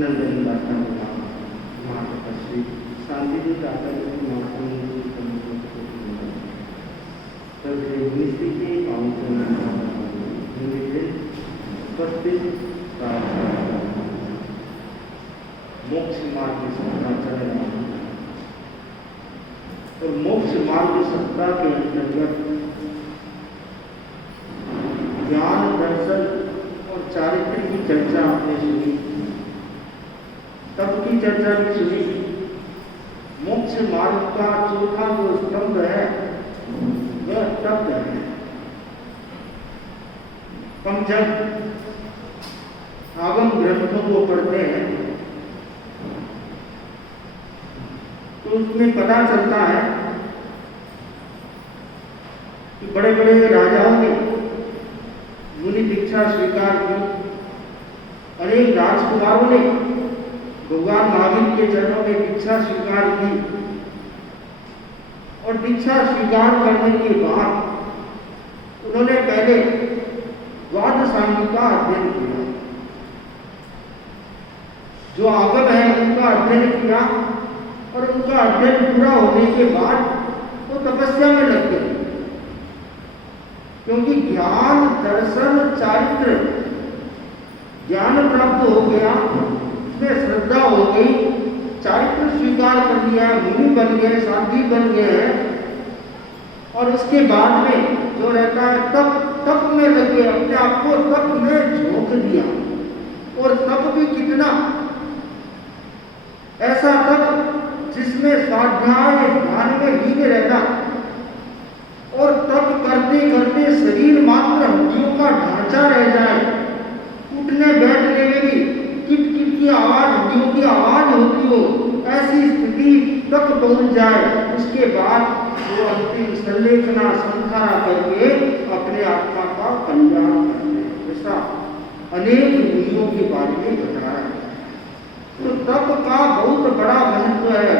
नंदन दाता माँ तपस्वी शांति दाता मोक्ष मार्ग सत्ता चल रहा है। और मोक्ष मार्ग सत्ता के अंतर्गत ज्ञान दर्शन और चारित्र की चर्चा आपने सुनी, तप की चर्चा भी सुनी। मोक्ष मार्ग का चौथा जो स्तंभ है वह तप है। हम जब आगम ग्रंथों को पढ़ते हैं तो उसमें पता चलता है कि बड़े बड़े राजाओं ने मुनि दीक्षा स्वीकार की। अनेक राजकुमारों ने भगवान महावीर के चरणों में दीक्षा स्वीकार की और दीक्षा स्वीकार करने के बाद उन्होंने पहले द्वादशांगी का अध्ययन किया। जो आगम है उनका अध्ययन किया और उनका अध्ययन पूरा होने के बाद वो तपस्या में लग गए, क्योंकि ज्ञान दर्शन चारित्र ज्ञान प्राप्त हो गया, उसमें श्रद्धा हो गई, चारित्र स्वीकार कर लिया, मुनि बन गए, साध्वी बन गए हैं। और उसके बाद में जो रहता है तप में लगे, अपने आप को तप में झोंक दिया। और तप भी कितना, ऐसा तप जिसमें स्वाध्याय ध्यान में लीन रहना और तप करते करते शरीर मात्र हड्डियों का ढांचा रह जाए, उठने बैठने में भी किट किट की आवाज, हड्डियों की आवाज होती हो, ऐसी स्थिति तक पहुंच जाए। उसके बाद वो अंतिम संलेखना संखारा करके अपने आत्मा का कल्याण करते हैं। ऐसा अनेक मुनियों के बारे में बताया है। तो तप का बहुत बड़ा महत्व है।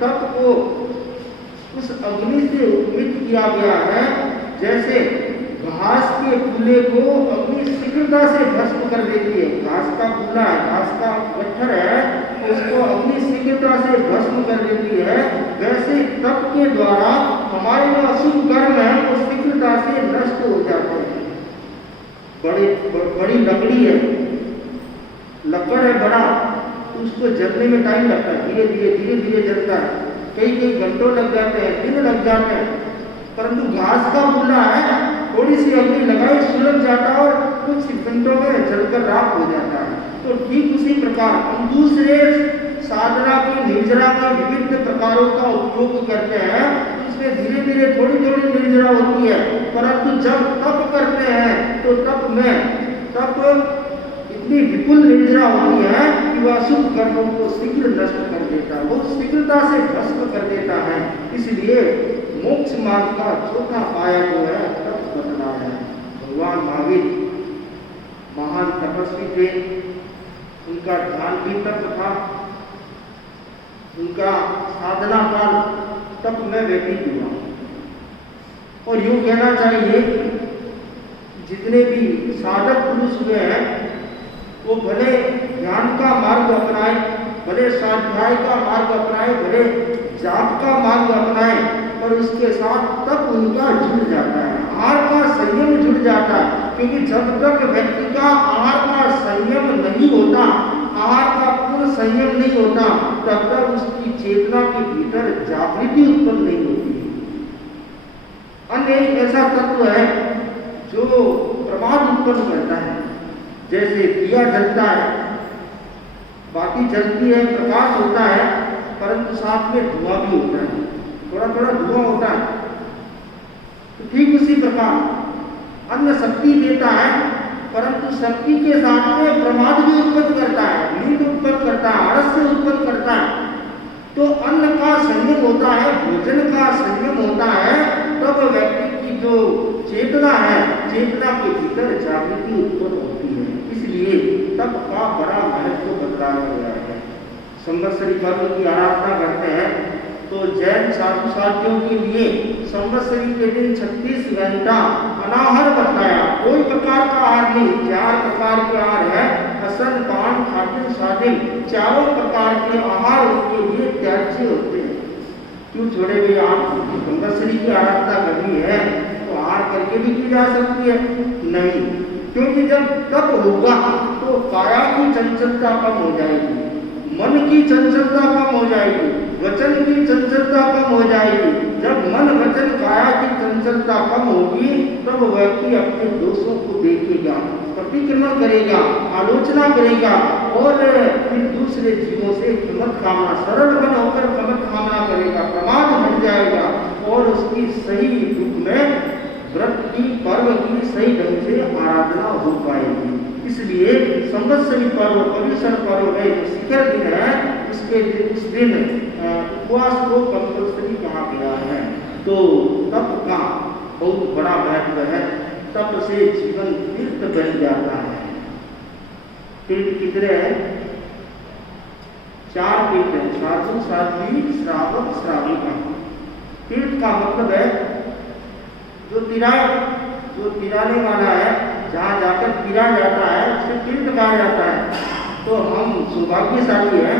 तप को उस अग्नि से उपमित किया गया है जैसे घास के फूले को अग्नि शीघ्रता से भस्म कर देती है। घास का फूला है, घास का गट्ठर है, उसको अग्नि शीघ्रता से भस्म कर देती है। वैसे तप के द्वारा हमारे जो अशुभ कर्म है वो शीघ्रता से नष्ट हो जाते हैं। बड़ी लकड़ी है, लकड़ है बड़ा, उसको जलने में टाइम लगता है, धीरे धीरे जलता है, कई घंटों लग जाते हैं, दिन लग जाते हैं। परंतु घास का फूला है, थोड़ी सी अग्नि लगाई सुलग जाता है और कुछ घंटों में जलकर राख हो जाता है। तो ठीक उसी प्रकार हम दूसरे साधना की निर्जरा के विभिन्न प्रकारों का उपयोग करते हैं, उसमें धीरे धीरे थोड़ी निर्जरा होती है। परंतु जब तप करते हैं तो तप इतनी विपुल निर्जरा होती है कि वह अशुभ कर्मों को शीघ्र नष्ट कर देता है, बहुत शीघ्रता से भस्म कर देता है। इसलिए मोक्ष मार्ग का चौथा पाया जो है तप बदला है। भगवान महावीर महान तपस्वी थे, उनका ध्यान भी तप था, उनका साधना काल तप में व्यतीत हुआ। और यूं कहना चाहिए जितने भी साधक पुरुष हुए हैं वो भले ध्यान का मार्ग अपनाए, भले स्वाध्याय का मार्ग अपनाए, भले जाप का मार्ग अपनाए, पर उसके साथ तप उनका जुड़ जाता है, आहार का संयम जुड़ जाता है। क्योंकि जब तक व्यक्ति का आहार का संयम नहीं होता, आहार का पूर्ण संयम नहीं होता, तब तक उसकी चेतना के भीतर जागृति उत्पन्न नहीं होती। अन्य ऐसा तत्व है जो प्रमाद उत्पन्न करता है। जैसे दिया जलता है, बाती जलती है, प्रकाश होता है, परंतु साथ में धुआं भी होता है, थोड़ा धुआं होता है। तो ठीक उसी प्रकार अन्न शक्ति देता है, परंतु शक्ति के साथ में प्रमाद भी उत्पन्न करता है, नींद उत्पन्न करता है, आलस्य उत्पन्न करता है। तो अन्न का संयम होता है, भोजन का संयम होता है, तब व्यक्ति की जो चेतना है, चेतना के भीतर जागृति उत्पन्न होती है। इसलिए तप का बड़ा महत्व बताया गया है। संवत्सरी पर्व की आराधना करते हैं तो जैन साधु साथियों के लिए संवत्सरी के दिन 36 घंटा अनाहार बताया, कोई प्रकार का आहार नहीं, 4 प्रकार के आहार है। असन, पान, खातिन स्वादिन चारों प्रकार के आहार उसके लिए त्याज्य होते हैं। क्यों छोड़े भाई, आप गंगाश्री की आराधना करनी है तो आहार करके भी की जा सकती है? नहीं, क्योंकि जब तप होगा तो काया की चंचलता कम हो जाएगी, मन की चंचलता कम हो जाएगी, वचन की चंचलता कम हो जाएगी। जब मन वचन काया की चंचलता कम होगी तब व्यक्ति अपने दोषों को देखेगा, प्रतिक्रमण करेगा, आलोचना करेगा और फिर दूसरे जीवों से क्षमत कामना, सरल मन होकर क्षमत कामना करेगा, प्रमाद बन जाएगा और उसकी सही रूप में व्रत की, पर्व की सही ढंग से आराधना हो पाएगी। इसलिए संवत्सरी पर्व, पर्युषण पर्व में जो शिखर दिन है उस दिन उपवास को कंपल्सरी कहा गया है। तो तप का बहुत बड़ा महत्व है। तप से जीवन तीर्थ बन जाता है। तीर्थ कितने हैं? 4 तीर्थ हैं, साधु, साध्वी, श्रावक, श्राविका। तीर्थ का मतलब है जो तिराने वाला है, जहाँ जाकर तिरा जाता है उसे तीर्थ कहा जाता है। तो हम सौभाग्यशाली हैं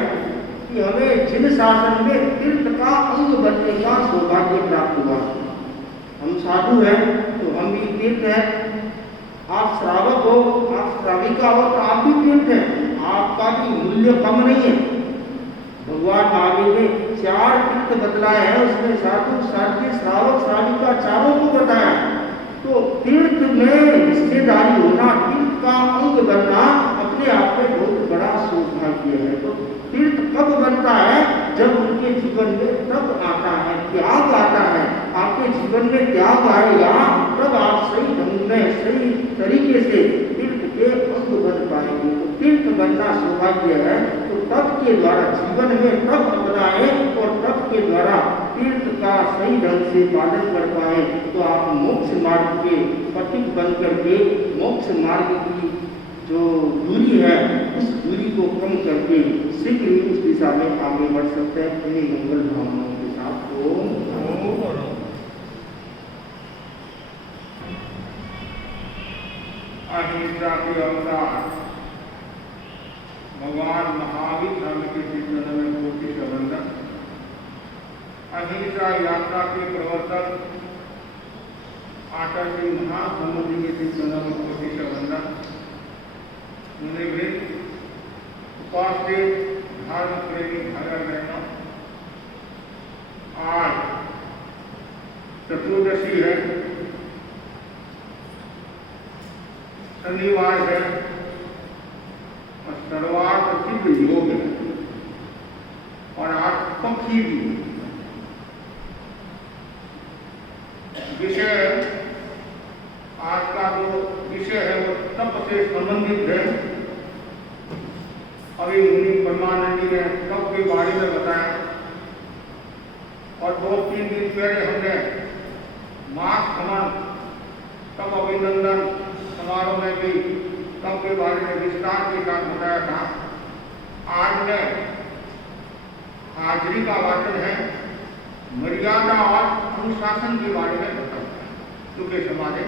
कि हमें जिन शासन में तीर्थ का अंग बनने का सौभाग्य प्राप्त हुआ। हम साधु हैं तो हम भी तीर्थ हैं, आप श्रावक हो, आप श्राविका हो तो आप भी तीर्थ हैं, आपका भी मूल्य कम नहीं है। भगवान महावीर ने 4 तीर्थ बतलाए हैं, उसमें साधु, साध्वी, श्रावक, श्राविका चारों को बताया। तो तीर्थ में हिस्सेदारी होना, तीर्थ का अंग बनना अपने आप में बहुत बड़ा सौभाग्य है। तो तीर्थ कब बनता है? जब उनके जीवन में तप आता है, त्याग आता है। आपके जीवन में त्याग आएगा तब आप सही ढंग में, सही तरीके से तीर्थ के अंग बन पाएंगे। तो तीर्थ बनना सौभाग्य है। तो तप के द्वारा जीवन में तप अपनाए और तप के द्वारा तीर्थ का सही ढंग से पालन कर पाए तो आप मोक्ष मार्ग के पथिक बन करके मोक्ष मार्ग की जो दूरी है उस दूरी को कम करके शीघ्र ही उस दिशा में आगे बढ़ सकते हैं। अपनी मंगल भावनाओं के साथ ओम। अहिंसा के अवतार भगवान महावीर स्वामी के चिंतन में कोटि का वंदन। अहिंसा यात्रा के प्रवर्तक आचार्य महासमुद्र जी के चिंतन में कोटि का वंदन। उन्हें भी उपास्य धर्म प्रेमी भाई बहनों, आज चतुर्दशी है, शनिवार है और सर्वार्थ सिद्ध योग है और आज पक्षी भी विषय, आज का जो विषय है वो तप से संबंधित है। अभी मुनि परमानंदी ने तप के बारे में बताया और 2-3 दिन पहले हमने मास खमन तप अभिनंदन समारोह में भी तप के बारे में विस्तार के साथ बताया था। आज मैं हाजिरी का वाचन है, मर्यादा और अनुशासन के बारे में बताऊंगा। क्योंकि समाधि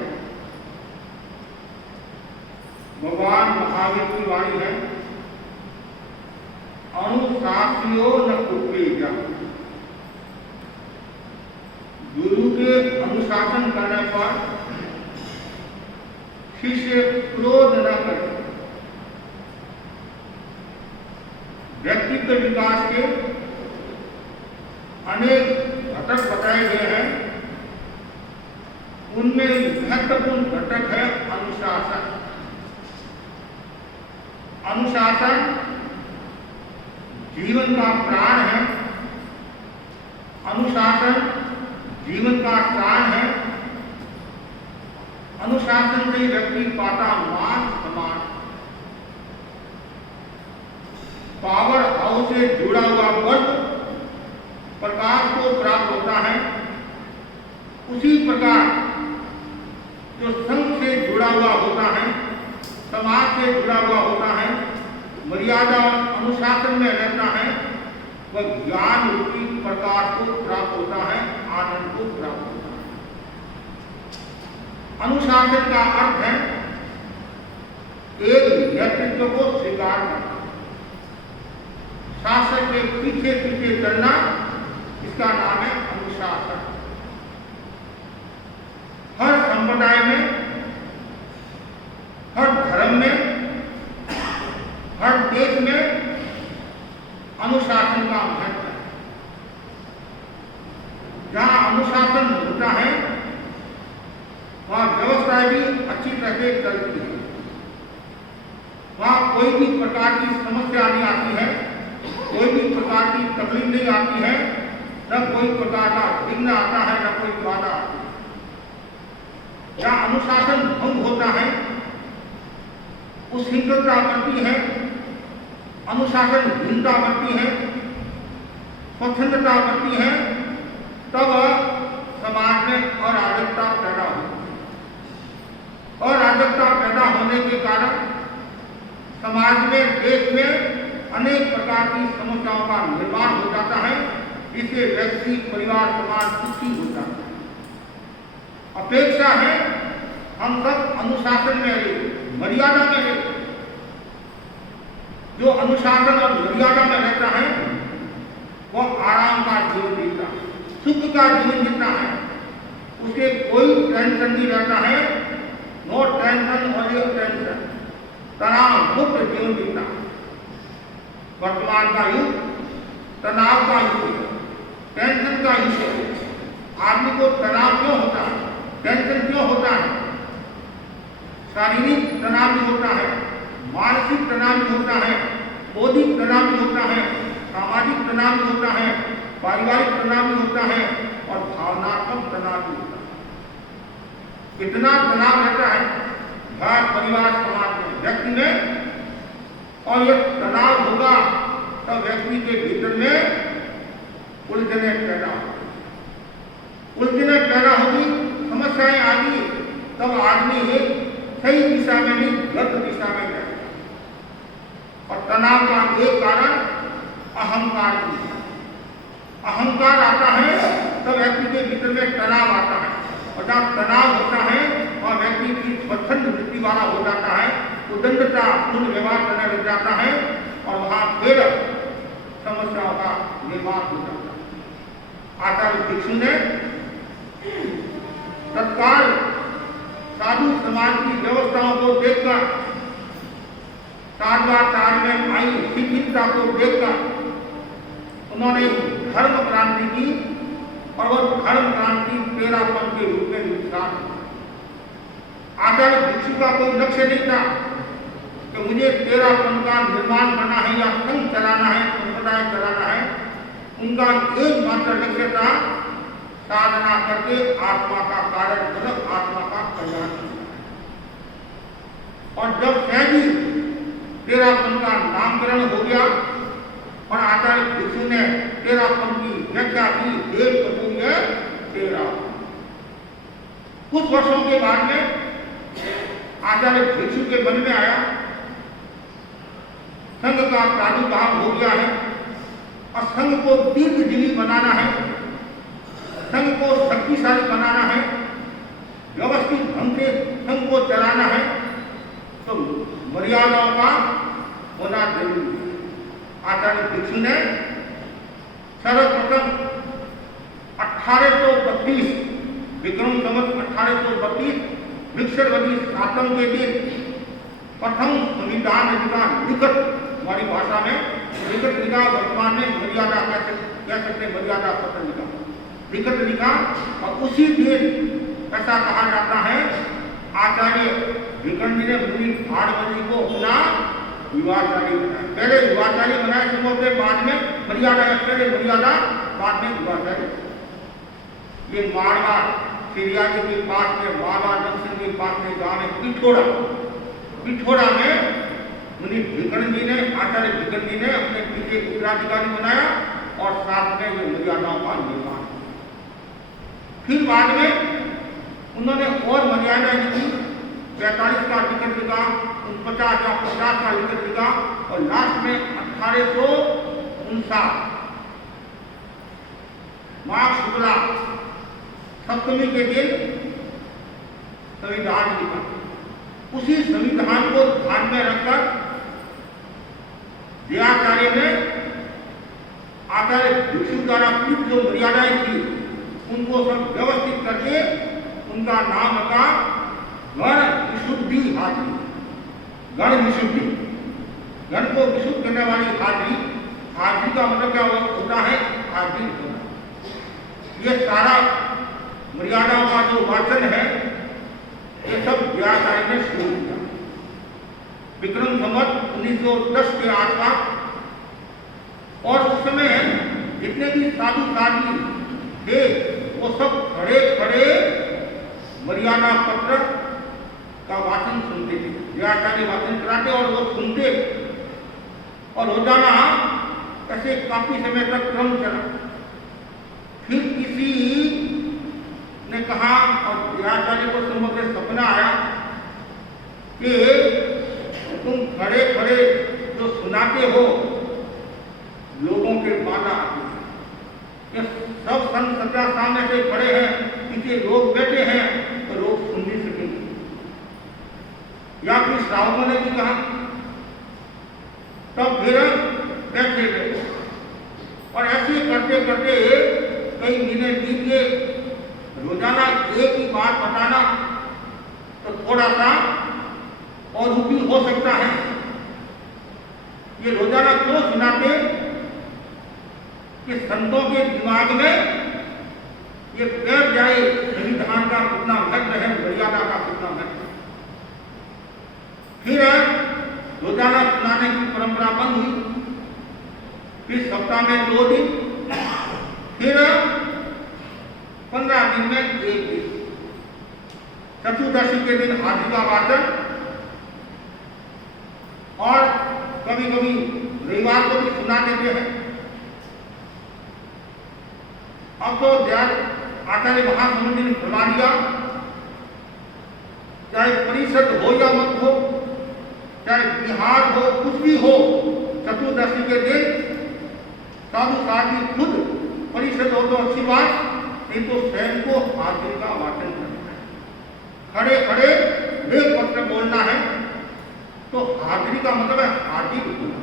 भगवान महावीर की वाणी है, अनुशासियो न कुपेजा। गुरु के अनुशासन करने पर शिष्य क्रोध न करे। व्यक्तित्व विकास के अनेक घटक बताए गए हैं, उनमें महत्वपूर्ण घटक है अनुशासन। अनुशासन जीवन का प्राण है, अनुशासन जीवन का प्राण है। अनुशासन से व्यक्ति पाता मान सम्मान। पावर हाउस से जुड़ा हुआ पद प्रकाश को प्राप्त होता है, उसी प्रकार जो संघ से जुड़ा हुआ होता है, समाज से जुड़ा हुआ होता है, मर्यादा अनुशासन में रहता है, वह ज्ञान रूपी प्रकाश को प्राप्त होता है, आनंद को प्राप्त होता है। अनुशासन का अर्थ है एक व्यक्तित्व को स्वीकार करना, शासक के पीछे पीछे चलना, इसका नाम है अनुशासन। हर संप्रदाय में, हर धर्म में, हर देश में अनुशासन का महत्व है। जहां अनुशासन होता है वहां व्यवस्थाएं भी अच्छी तरह से चलती है, वहां कोई भी प्रकार की समस्या नहीं आती है, कोई भी प्रकार की तकलीफ नहीं आती है, न कोई प्रकार का विघ्न आता है, न कोई बाधा आती है। जहां अनुशासन भंग होता है, उच्छृंखलता बढ़ती है, अनुशासनहीनता बढ़ती है, स्वच्छंदता बढ़ती है, तब समाज में अराजकता पैदा होती है। अराजकता पैदा होने के कारण समाज में, देश में अनेक प्रकार की समस्याओं का निर्माण हो जाता है। इससे व्यक्ति, परिवार, समाज दुखी हो जाता है। अपेक्षा है हम सब अनुशासन में रहे, मर्यादा में रहे। जो अनुशासन और मर्यादा में रहता है वो आराम का जीवन जीता है, सुख का जीवन जीता है, उसे कोई टेंशन नहीं रहता है। नो टेंशन, ओनली टेंशन, तनाव मुक्त जीवन जीता है। वर्तमान का युग तनाव का युग है, टेंशन का युग है। आदमी को तनाव क्यों होता है, टेंशन क्यों होता है? शारीरिक तनाव भी होता है, मानसिक तनाव भी होता है, बौद्धिक तनाव भी होता है, सामाजिक तनाव भी होता है, पारिवारिक तनाव भी होता है और भावनात्मक तनाव भी होता है। इतना तनाव रहता है घर, परिवार, समाज में, व्यक्ति में, और यह तनाव होगा तब व्यक्ति के भीतर में उलझने पैदा होगी, उलझने पैदा होगी, समस्याएं आएगी, तब आदमी एक सही दिशा में नहीं गलत दिशा में जाएगा। और तनाव का एक कारण अहंकार भी है। अहंकार आता है तब व्यक्ति के भीतर में तनाव आता है, और जहाँ तनाव होता है वह व्यक्ति की स्वच्छंद वृत्ति वाला हो जाता है, उदंडता पूर्ण व्यवहार करने लग जाता है, और वहां फिर समस्याओं का निर्माण हो जाता है। आचार्य भिक्षु ने तत्काल साधु समाज की व्यवस्थाओं को देखकर, साधवाचार में आई शिथिलता को देखकर उन्होंने धर्म क्रांति की, और वह धर्म क्रांति तेरापन के रूप में विस्तार। आचार्य भिक्षु का कोई लक्ष्य नहीं था कि मुझे तेरापन का निर्माण करना है या संघ चलाना है, संप्रदाय चलाना है। उनका एकमात्र लक्ष्य था साधना करके आत्मा का कारण मतलब आत्मा का कल्याण करना। और जब सहजी तेरापन का नामकरण हो गया और आचार्य भिक्षु ने तेरापन की व्याख्या की, देव कपूर है तेरा। कुछ वर्षों के बाद में आचार्य भिक्षु के मन में आया संघ का प्रादुर्भाव हो गया है और संघ को दीर्घजीवी बनाना है, संघ को शक्तिशाली बनाना है, व्यवस्थित ढंग से संघ को चलाना है, तो मर्यादाओं का होना जरूरी है। आचार्य भिक्षु ने सर्वप्रथम 1832 विक्रम संवत 1832 विक्षरवती सातम के दिन प्रथम संविधान अधिकार लिखित, हमारी भाषा में लिखित लिखा, वर्तमान में मर्यादा कह सकते मर्यादा पत्र लिखा, लिखित लिखा। और उसी दिन ऐसा कहा जाता है आचार्य विक्रम जी ने मुनि भाड़वती को अपना विवाहचारी बनाया। पहले विवाहचारी बनाया समूह के, बाद में मर्यादा, पहले मर्यादा बाद में विवाहचारी। ये मारवाड़ सिरिया जी के पास में, मारवाड़ जंक्शन के पास में गांव में पिठोड़ा में मुनि विक्रम जी ने, आचार्य विक्रम जी ने अपने पीछे उत्तराधिकारी बनाया और साथ में ये मर्यादाओं का निर्माण। फिर बाद में उन्होंने और मर्यादाएं लिखी, 45 का लिखित लिखा, 49 या 50 का लिखित लिखा, और लास्ट में 1859 माघ शुक्ला सप्तमी के दिन संविधान लिखा। उसी संविधान को ध्यान में रखकर दयाचार्य ने आचार्य भिक्षु द्वारा कुछ जो मर्यादाएं थी उनको सब व्यवस्थित करके उनका नाम रखा गण विशुद्धि हाजरी। गण विशुद्धि, गण को विशुद्ध करने वाली हाजरी। हाजरी का मतलब क्या होता है? हाजिर होना। ये सारा मर्यादाओं का जो वाचन है ये सब व्यासाचार्य ने शुरू किया। विक्रम संवत 1910 के आसपास। और उस समय जितने भी साधु साध्वी थे वो सब खड़े खड़े मर्यादा पत्र का वाचन सुनते थे। व्यासाचार्य वाचन कराते और वो सुनते और रोजाना ऐसे काफी समय तक क्रम चला। फिर किसी ने कहा और व्यासाचार्य को समग्र सपना आया कि तुम खड़े खड़े जो सुनाते हो लोगों के बाधा आती है। सब संत सत्या सामने से खड़े हैं, पीछे लोग बैठे हैं तो लोग सुन नहीं सकेंगे। या फिर श्रावकों ने भी कहा, तब फिर बैठे गए और ऐसे करते करते कई महीने बीत गए। रोजाना एक ही बात बताना तो थोड़ा सा और रूपी हो सकता है। ये रोजाना क्यों सुनाते कि संतों के दिमाग में ये बैठ जाए संविधान का कितना महत्व है, मर्यादा का कितना महत्व है। फिर रोजाना सुनाने की परंपरा बंद हुई। फिर सप्ताह में 2 दिन, फिर 15 दिन में 1 दिन। चतुर्दशी के दिन हाजरी का वाचन और कभी कभी रविवार को भी सुना देते हैं। अब तो आचार्य महासमुद्र ने फरमा दिया, चाहे परिषद हो या मत हो, चाहे बिहार हो, कुछ भी हो, चतुर्दशी के दिन साधु साध्वी खुद परिषद हो तो अच्छी बात, नहीं तो स्वयं को हाजरी का वाचन करना है। खड़े खड़े एक पत्र बोलना है तो हाजरी का मतलब है हाजिर होना,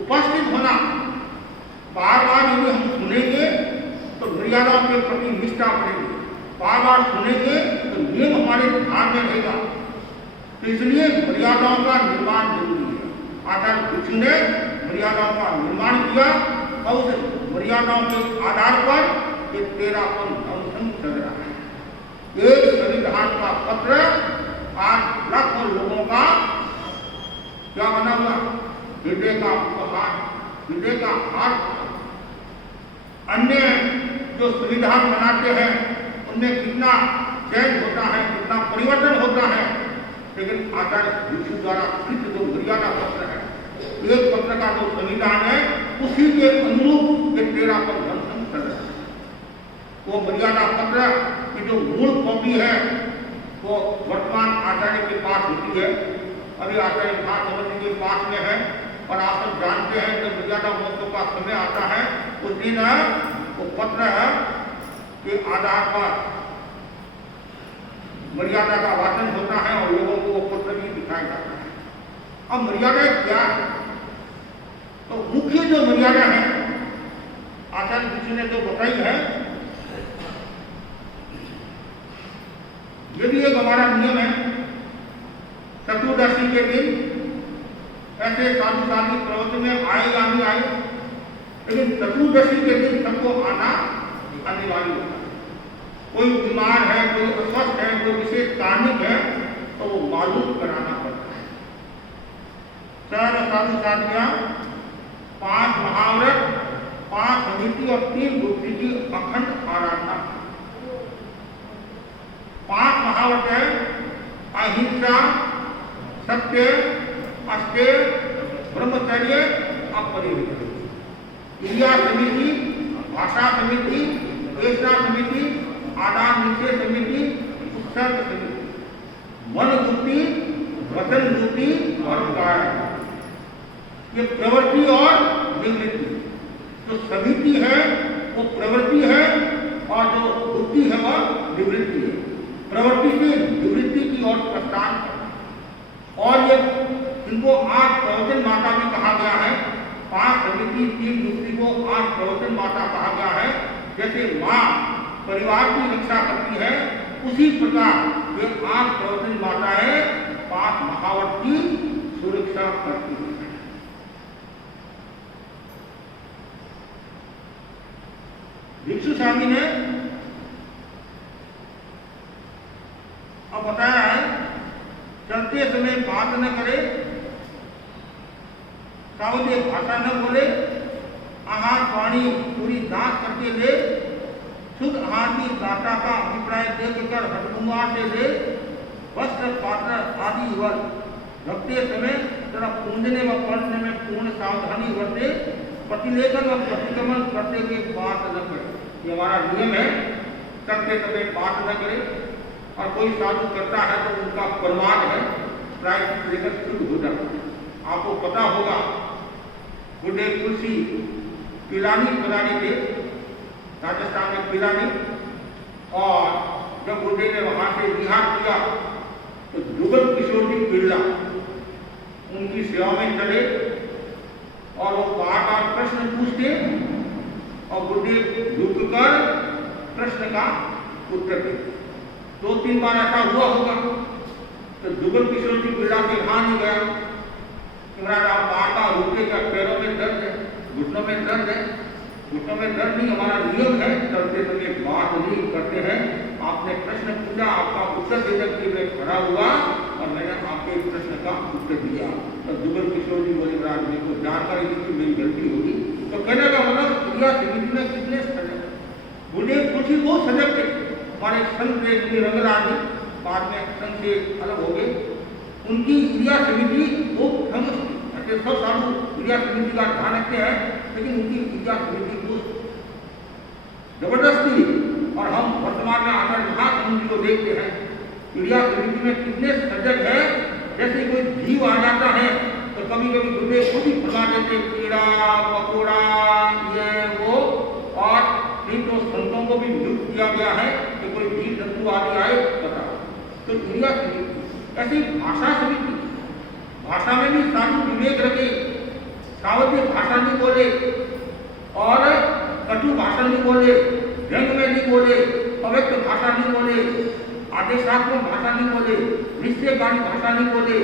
उपस्थित होना। बार बार यदि हम सुनेंगे तो मर्यादाओं के प्रति निष्ठा बढ़ेगी। बार बार सुनेंगे तो नियम हमारे ध्यान में रहेगा। तो इसलिए मर्यादाओं का निर्माण जरूरी है। आचार्य भिक्षु ने मर्यादाओं का निर्माण किया और उस मर्यादाओं के आधार पर ये 13पन धर्म चल रहा है। एक संविधान का पत्र आज लाखों लोगों का क्या बना हुआ? हृदय का उपहार, हृदय का हार। अन्य जो संविधान बनाते हैं उनमें कितना चेंज होता है, कितना परिवर्तन होता है, लेकिन आचार्य भिक्षु द्वारा कृत जो मर्यादा पत्र है, एक पत्र का जो संविधान है उसी के अनुरूप ये 13पन धर्म चल रहा है। वो मर्यादा पत्र की जो मूल कॉपी है वो वर्तमान आचार्य के पास होती है। अभी आचार्य महासमुद्र के पास में है और आप सब जानते हैं जब मर्यादा महोत्सव का समय आता है उस दिन वो पत्र के आधार पर मर्यादा का वाचन होता है और लोगों को वो पत्र भी दिखाया जाता है। अब मर्यादा क्या है? तो मुख्य जो मर्यादा है आचार्य भिक्षु ने जो बताई है, ये भी एक हमारा नियम है। चतुर्दशी के दिन ऐसे साधु साध्वी प्रवचन में आए या नहीं आए, लेकिन चतुर्दशी के दिन सबको आना अनिवार्य होता है। कोई बीमार है, कोई अस्वस्थ है, कोई विशेष कार्मिक है तो वो मालूम कराना पड़ता है। 4 साधु साधियां, 5 महाव्रत, 5 समिति और 3 गुप्ती की अखंड आराधना। 5 महाव्रत है अहिंसा, सत्य, अस्तेय, ब्रह्मचर्य, अपरिग्रह। क्रिया समिति, भाषा समिति, वेशना समिति, आदान निषेध समिति, उत्सर्ग समिति, मन गुप्ती, वचन गुप्ती और काय। ये प्रवृत्ति और निवृत्ति। जो समिति है वो प्रवृत्ति है और जो बुद्धि है वह निवृत्ति है। प्रवृत्ति से निवृत्ति की ओर प्रस्थान करना। और ये इनको आज प्रवचन माता भी कहा गया है पांच समिति तीन दूसरी को आठ प्रवचन माता कहा गया है। जैसे माँ परिवार की रक्षा करती है, उसी प्रकार ये आठ प्रवचन माताएं पांच महावत की सुरक्षा करती है। भिक्षु स्वामी ने अब बताया है, चलते समय बात न करे, सावधे भाषा न बोले, आहार पानी पूरी दांत करके ले, शुद्ध आहार की दाता का अभिप्राय देखकर हटमुआ से ले, वस्त्र पात्र आदि वर रखते समय जरा पूंजने व पढ़ने में पूर्ण सावधानी बरते, प्रतिलेखन व प्रतिक्रमण करते हुए बात न करे। ये हमारा नियम है, करते समय बात न करे। और कोई साधु करता है तो उनका प्रमाद है, प्रायश्चित लेकर शुद्ध हो जाता है। आपको पता होगा बुढ़े तुलसी पिलानी पिलानी थे, राजस्थान में पिलानी, और जब बुढ़े ने वहां से रिहा किया तो जुगल किशोर जी बिरला उनकी सेवा में चले और वो बार-बार प्रश्न पूछते और बुढ़े झुककर प्रश्न का उत्तर देते। 2-3 बार ऐसा हुआ होगा तो जुगल किशोर जी बिरला के वहां नहीं गया, आप बार-बार रुके, क्या पैरों में दर्द है, घुटनों में दर्द है? घुटनों में दर्द नहीं, हमारा नियम है, चलते समय बात नहीं करते हैं। आपने प्रश्न पूछा, आपका उत्तर देने के लिए मैं खड़ा हुआ और मैंने आपके प्रश्न का उत्तर दिया। तो जुगल किशोर जी बोले, महाराज मेरे को जानकारी दी कि मेरी गलती होगी। तो कहने का मतलब क्रिया समिति में कितने सजग, बुढ़े कुछ ही वो सजग थे। हमारे संत थे रंगराज, बाद में संत से अलग हो गए, उनकी क्रिया समिति वो ऐसे सब साधु क्रिया समिति का ध्यान रखते हैं, लेकिन उनकी क्रिया समिति को जबरदस्ती, और हम वर्तमान में आकर महासमुद्र को देखते हैं, क्रिया समिति में कितने सजग है। जैसे कोई जीव आ जाता है तो कभी कभी बुढ़े खुद ही फरमा देते, कीड़ा मकोड़ा ये वो, और नहीं तो संतों को भी नियुक्त किया गया है कि कोई जीव जंतु आदि आए बता। तो क्रिया समिति ऐसी भाषा समिति, भाषा में भी साधु विवेक रखे, सावध्य भाषा नहीं बोले और कटु भाषा नहीं बोले, व्यंग में नहीं बोले, अव्यक्त भाषा नहीं बोले, आदेशात्मक भाषा नहीं बोले, निश्चयकारी भाषा नहीं बोले।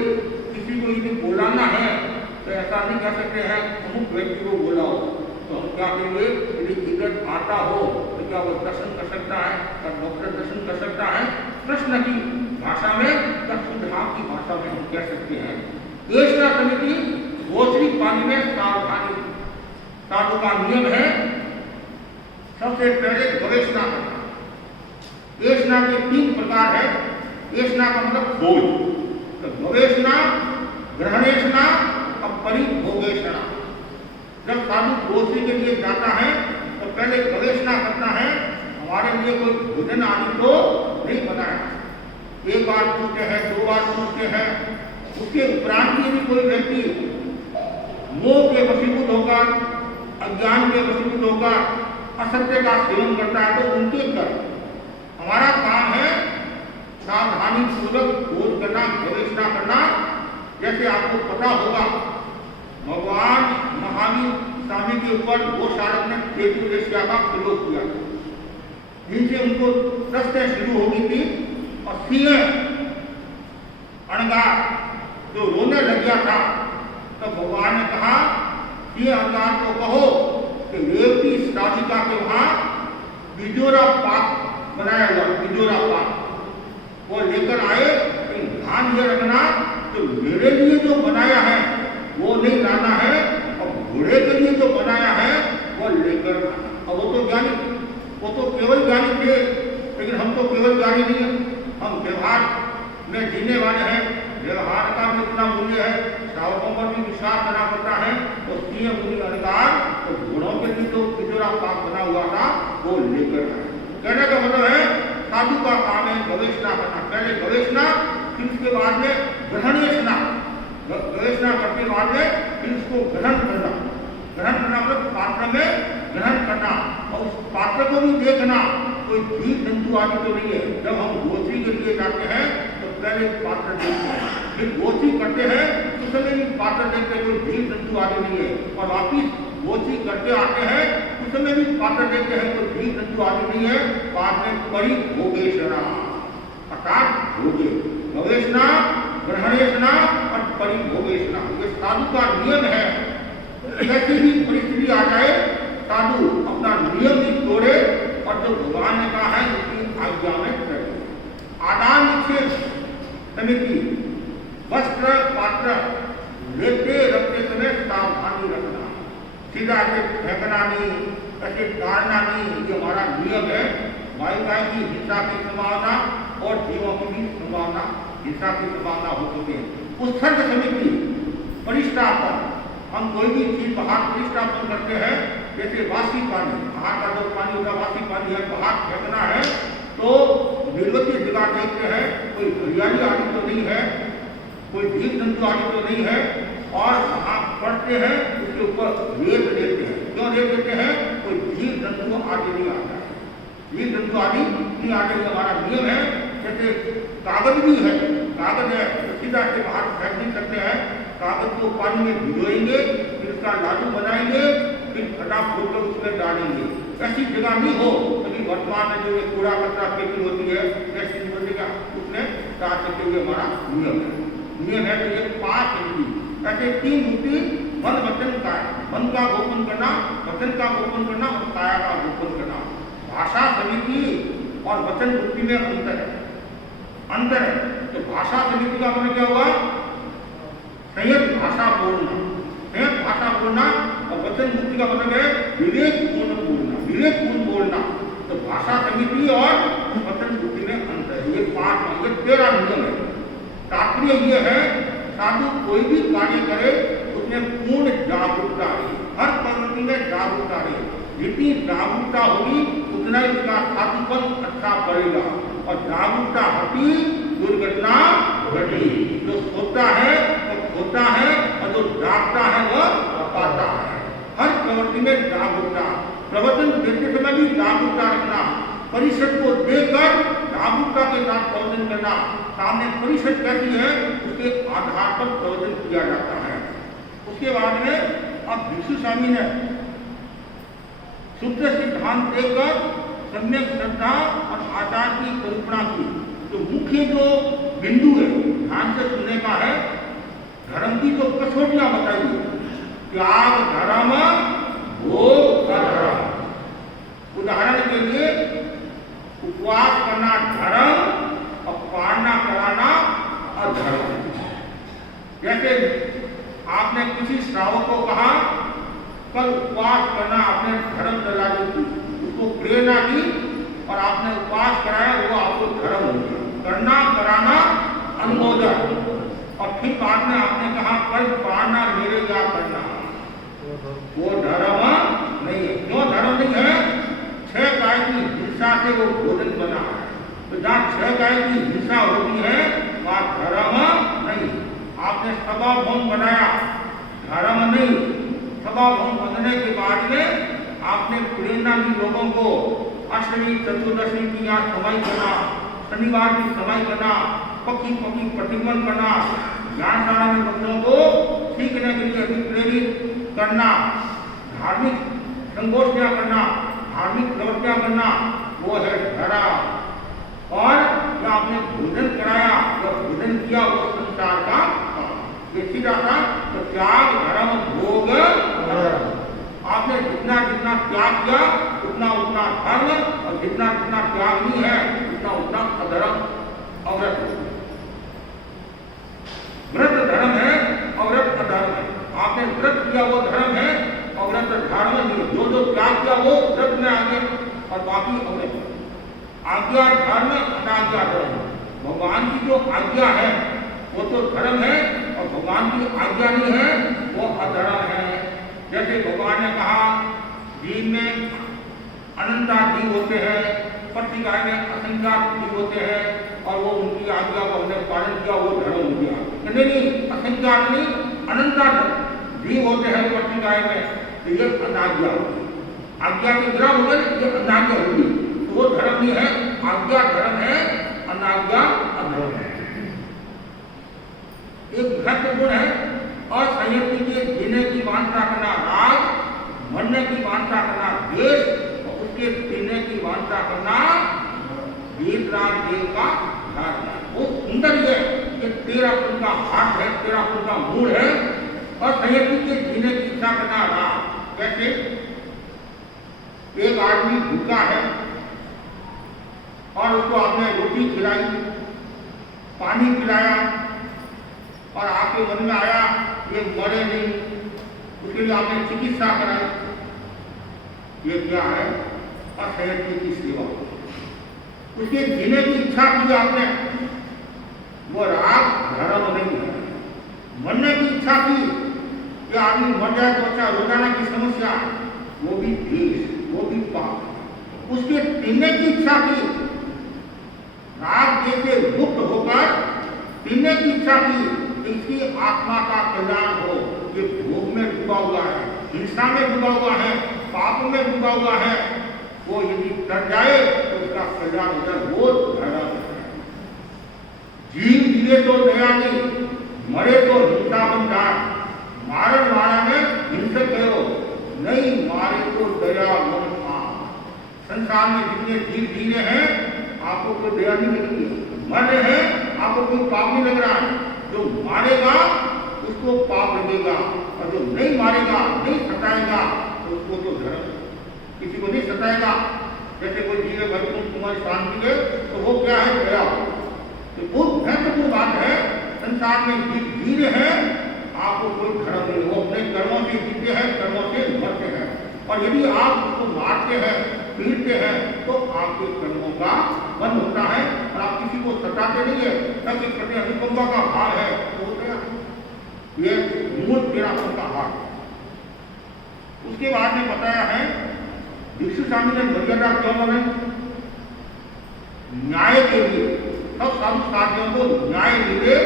किसी को यदि बोलाना है तो ऐसा नहीं कह सकते हैं अमुक व्यक्ति को बोलाओ, तो हम क्या कहेंगे, यदि इज्जत आता हो तो क्या वो दर्शन कर सकता है, क्या डॉक्टर दर्शन कर सकता है? कृष्ण की भाषा में या सुधार की भाषा में हम कह सकते हैं। एषणा समिति गोश्री पानी में सावधानी, साधु का नियम है सबसे पहले गवेषणा करना। एषणा के 3 प्रकार है। एषणा का मतलब भोज, तो गवेषणा, ग्रहणेषणा और परिभोगेषणा। जब साधु गोश्री के लिए जाता है तो पहले गवेषणा करता है, हमारे लिए कोई भोजन आदि तो नहीं बनाया। 1 बार पूछते हैं, 2 बार पूछते हैं, उसके उपरांत यदि कोई व्यक्ति मोह के वशीभूत होकर, अज्ञान के वशीभूत होकर असत्य का सेवन करता है तो उनके कर। हमारा काम है सावधानी पूर्वक खोज करना, गवेषणा करना। जैसे आपको पता होगा भगवान महावीर स्वामी के ऊपर गोशालक ने तेतुरेशिया का प्रयोग किया, जिनसे उनको दस्तें शुरू हो गई थी और सिंह अणगार जो रोने लग गया था, तो भगवान ने कहा सिंह अणगार को कहो कि रेवती राधिका के वहां बिजोरा पाक बनाया हुआ, बिजोरा पाक वो लेकर आए। ध्यान ये रखना तो मेरे लिए जो बनाया है वो नहीं लाना है, और घोड़े के लिए जो बनाया है वो लेकर आना। और वो तो ज्ञानी, वो तो केवल ज्ञानी थे, लेकिन हम तो केवल ज्ञानी नहीं है, हम व्यवहार में जीने वाले हैं। व्यवहार का भी इतना मूल्य है, श्रावकों पर भी विश्वास करना पड़ता है। तो सिंह मुनि अधिकार तो घोड़ों के लिए जो बिजोरा पाक बना हुआ था वो लेकर आए। कहने का मतलब है साधु का काम है गवेषणा करना। पहले गवेषणा, फिर उसके बाद में ग्रहणेषणा, गवेषणा करके बाद में फिर उसको ग्रहण करना। ग्रहण करना मतलब पात्र में ग्रहण करना, और उस पात्र को भी देखना कोई जीव जंतु आदि तो नहीं है। जब हम गोश्री के लिए जाते हैं तो पहले पात्र देखते हैं, फिर गोश्री करते हैं तो समय भी पात्र देखते कोई जीव जंतु आदि नहीं है, और वापिस वो चीज करते आते हैं उस समय भी पात्र देखते हैं कोई जीव जंतु आदि नहीं है। बाद में परिभोगेशना अर्थात भोगे, भवेशना, ग्रहणेशना और परिभोगेशना, ये साधु का नियम है। कैसी भी परिस्थिति आ जाए साधु अपना नियम भी तोड़े और जो भगवान ने कहा है उसकी आज्ञा में चले। आदान निक्षेप समिति, वस्त्र पात्र लेते रखते समय सावधानी रखना, सीधा ऐसे फेंकना नहीं, ऐसे डालना नहीं, ये हमारा नियम है। वायुकाय की हिंसा की संभावना और जीवों की भी संभावना, हिंसा की संभावना हो सकती है। उत्सर्ग समिति, परिष्टापन, हम कोई भी चीज बाहर परिष्टापन करते हैं, जैसे वासी पानी, बाहर का जो पानी होगा वासी पानी है, बाहर फेंकना है तो निर्वतीय जगह देखते हैं कोई हरियाली आदि तो नहीं है, कोई जीव जंतु आदि तो नहीं है, और वहाँ पड़ते हैं उसके ऊपर रेत देते हैं। क्यों रेत देते हैं? कोई जीव जंतु आदि नहीं आता है, जीव जंतु आदि नहीं आते, हमारा नियम है। जैसे कागज भी है, कागज है तो सीधा से बाहर फेंक नहीं सकते हैं, कागज को पानी में भिगोएंगे, फिर उसका लाडू बनाएंगे, फिर फटाफट कर उसमें डालेंगे। ऐसी जगह नहीं हो कभी वर्तमान में जो ये कूड़ा कचरा फेंकी होती है ऐसी का उसमें डाल सकते हुए हमारा नियम है। तो ये 5 इंद्रिय, ऐसे 3 मुक्ति, मन वचन काया, मन का गोपन करना, वचन का गोपन करना और काया का गोपन करना। भाषा समिति और वचन वृत्ति में अंतर है। तो भाषा समिति का मतलब क्या हुआ? संयत भाषा बोलना, संयत भाषा बोलना, और वचन वृत्ति का मतलब है विवेकपूर्ण बोलना, विवेकपूर्ण बोलना। तो भाषा समिति और वचन वृत्ति में अंतर है। ये 5 ये 13 नियम है। तात्पर्य ये है साधु कोई भी कार्य करे उसमें पूर्ण जागरूकता रहे, हर प्रवृत्ति में जागरूकता रहे। जितनी जागरूकता होगी उतना ही उसका साधुपन अच्छा बढ़ेगा, और जागरूकता हटी दुर्घटना घटी। जो सोता है वो खोता है, और जो जागता है वह पाता है। हर प्रवृत्ति में जागरूकता, प्रवचन देते समय भी जागरूकता रखना, परिषद को देकर जागरूकता के साथ प्रवचन करना। सामने परिषद कैसी है उसके आधार पर प्रवचन किया जाता है। उसके बाद में अब विष्णु स्वामी ने सूत्र सिद्धांत देकर सम्यक श्रद्धा और आचार की कल्पना की। तो मुख्य जो बिंदु है ध्यान से सुनने का है, धर्म की जो कसौटियां बताई, त्याग धर्म, भोग अधर्म। उदाहरण के लिए उपवास करना धर्म और पालना कराना अधर्म। जैसे आपने किसी श्रावक को कहा कल उपवास करना, आपने धर्म चला दी, उसको प्रेरणा दी और आपने उपवास कराया, वो आपको धर्म हो गया। करना कराना अनुमोदन, और फिर बाद में आपने कहा कल पालना मेरे या करना, वो धर्म नहीं है। क्यों धर्म नहीं है? 6 गाय की हिंसा से वो भोजन बना है। तो जहाँ 6 गाय की हिंसा होती है वहाँ धर्म नहीं। आपने सभा भवन बनाया, धर्म नहीं। सभा भवन बनने के बाद में आपने प्रेरणा दी लोगों को, अष्टमी चतुर्दशी की यहाँ समय करना, शनिवार की समय करना, पक्षी प्रतिबंध करना, ज्ञानशाला में बच्चों को सीखने के लिए प्रेरित करना, धार्मिक संगोष्ठियां करना, धार्मिक प्रवृत्तियां करना, वो है धर्म। और जो आपने भोजन कराया, जो भोजन किया वो संसार का ये सीधा था। तो त्याग धर्म भोग, आपने जितना जितना त्याग किया उतना उतना धर्म, और जितना जितना त्याग नहीं है उतना उतना अधर्म, अव्रत। व्रत धर्म है, अव्रत अधर्म है। आपने व्रत किया वो धर्म है, अव्रत धर्म नहीं। जो जो त्याग किया वो व्रत में आ गया और बाकी अव्रत। आज्ञा धर्म, अनाज्ञा धर्म। भगवान की जो आज्ञा है वो तो धर्म है, और भगवान की आज्ञा नहीं है वो अधर्म है। जैसे भगवान ने कहा जीव में अनंता जीव होते हैं, प्रतिगाय में असंख्यात जीव होते हैं, और वो उनकी आज्ञा को हमने पालन किया, वो धर्म हो गया। नहीं, असंख्यात नहीं, अनंता जीव होते हैं प्रतिगाय में, तो ये अनाज्ञा होगी। आज्ञा के विरुद्ध हो गए, ये अनाज्ञा होगी, तो वो धर्म नहीं है। आज्ञा धर्म है, अनाज्ञा अधर्म है। एक महत्वपूर्ण है और संयति के जीने की वांछा करना राग, मरने की वांछा करना द्वेष और उसके पीने की वांछा करना वीतराग देव का धर्म है। वो सुंदर है कि तेरापन का हाथ है, तेरापन का मूल है और संयति के जीने की इच्छा करना राग। कैसे एक आदमी भूखा है और उसको आपने रोटी खिलाई, पानी पिलाया और आपके मन में आया ये मरे नहीं, उसके लिए आपने चिकित्सा कराई। ये क्या है? असंयति की सेवा। उसके जीने की इच्छा की आपने, वो राग धर्म नहीं है। मरने की इच्छा की कि आदमी मर जाए तो अच्छा, रोजाना की समस्या, वो भी द्वेष, वो भी पाप। उसके पीने की इच्छा की, राग जैसे मुक्त होकर पीने की इच्छा की, इसकी आत्मा का कल्याण हो। ये भोग में डूबा हुआ है, हिंसा में डूबा हुआ है, पाप में डूबा हुआ है, वो यदि कर जाए तो उसका कल्याण हो जाए, वो धर्म है। जीव जिए तो दया नहीं, मरे तो हिंसा बन जाए। मारन वाला ने हिंसक कहो, नहीं मारे तो दया मन आ। संसार में जितने जीव जी रहे हैं आपको कोई दया नहीं लगती, मर रहे हैं आपको कोई पाप नहीं लग रहा है। जो मारेगा उसको पाप लगेगा और जो नहीं मारेगा, नहीं सताएगा तो उसको तो धर्म। किसी को नहीं सताएगा, जैसे कोई जीवे भरपूर तुम्हारी शांति है तो वो क्या है? दया। तो बहुत महत्वपूर्ण बात है। संसार में जीव जी रहे हैं, आपको कोई धर्म नहीं, वो अपने कर्मों से जीते हैं, कर्मों से मरते हैं। और यदि आप उसको मारते हैं, पीड़ते हैं तो आपके कर्मों का बंद होता है और आप किसी को सताते नहीं है, तब एक प्रति अनुकंपा का भाव है तो हो गया। ये मूल तेरापन का भाव। उसके बाद में बताया है भिक्षु स्वामी ने मर्यादा क्यों बनाई? न्याय के लिए। सब साधु साथियों को न्याय मिले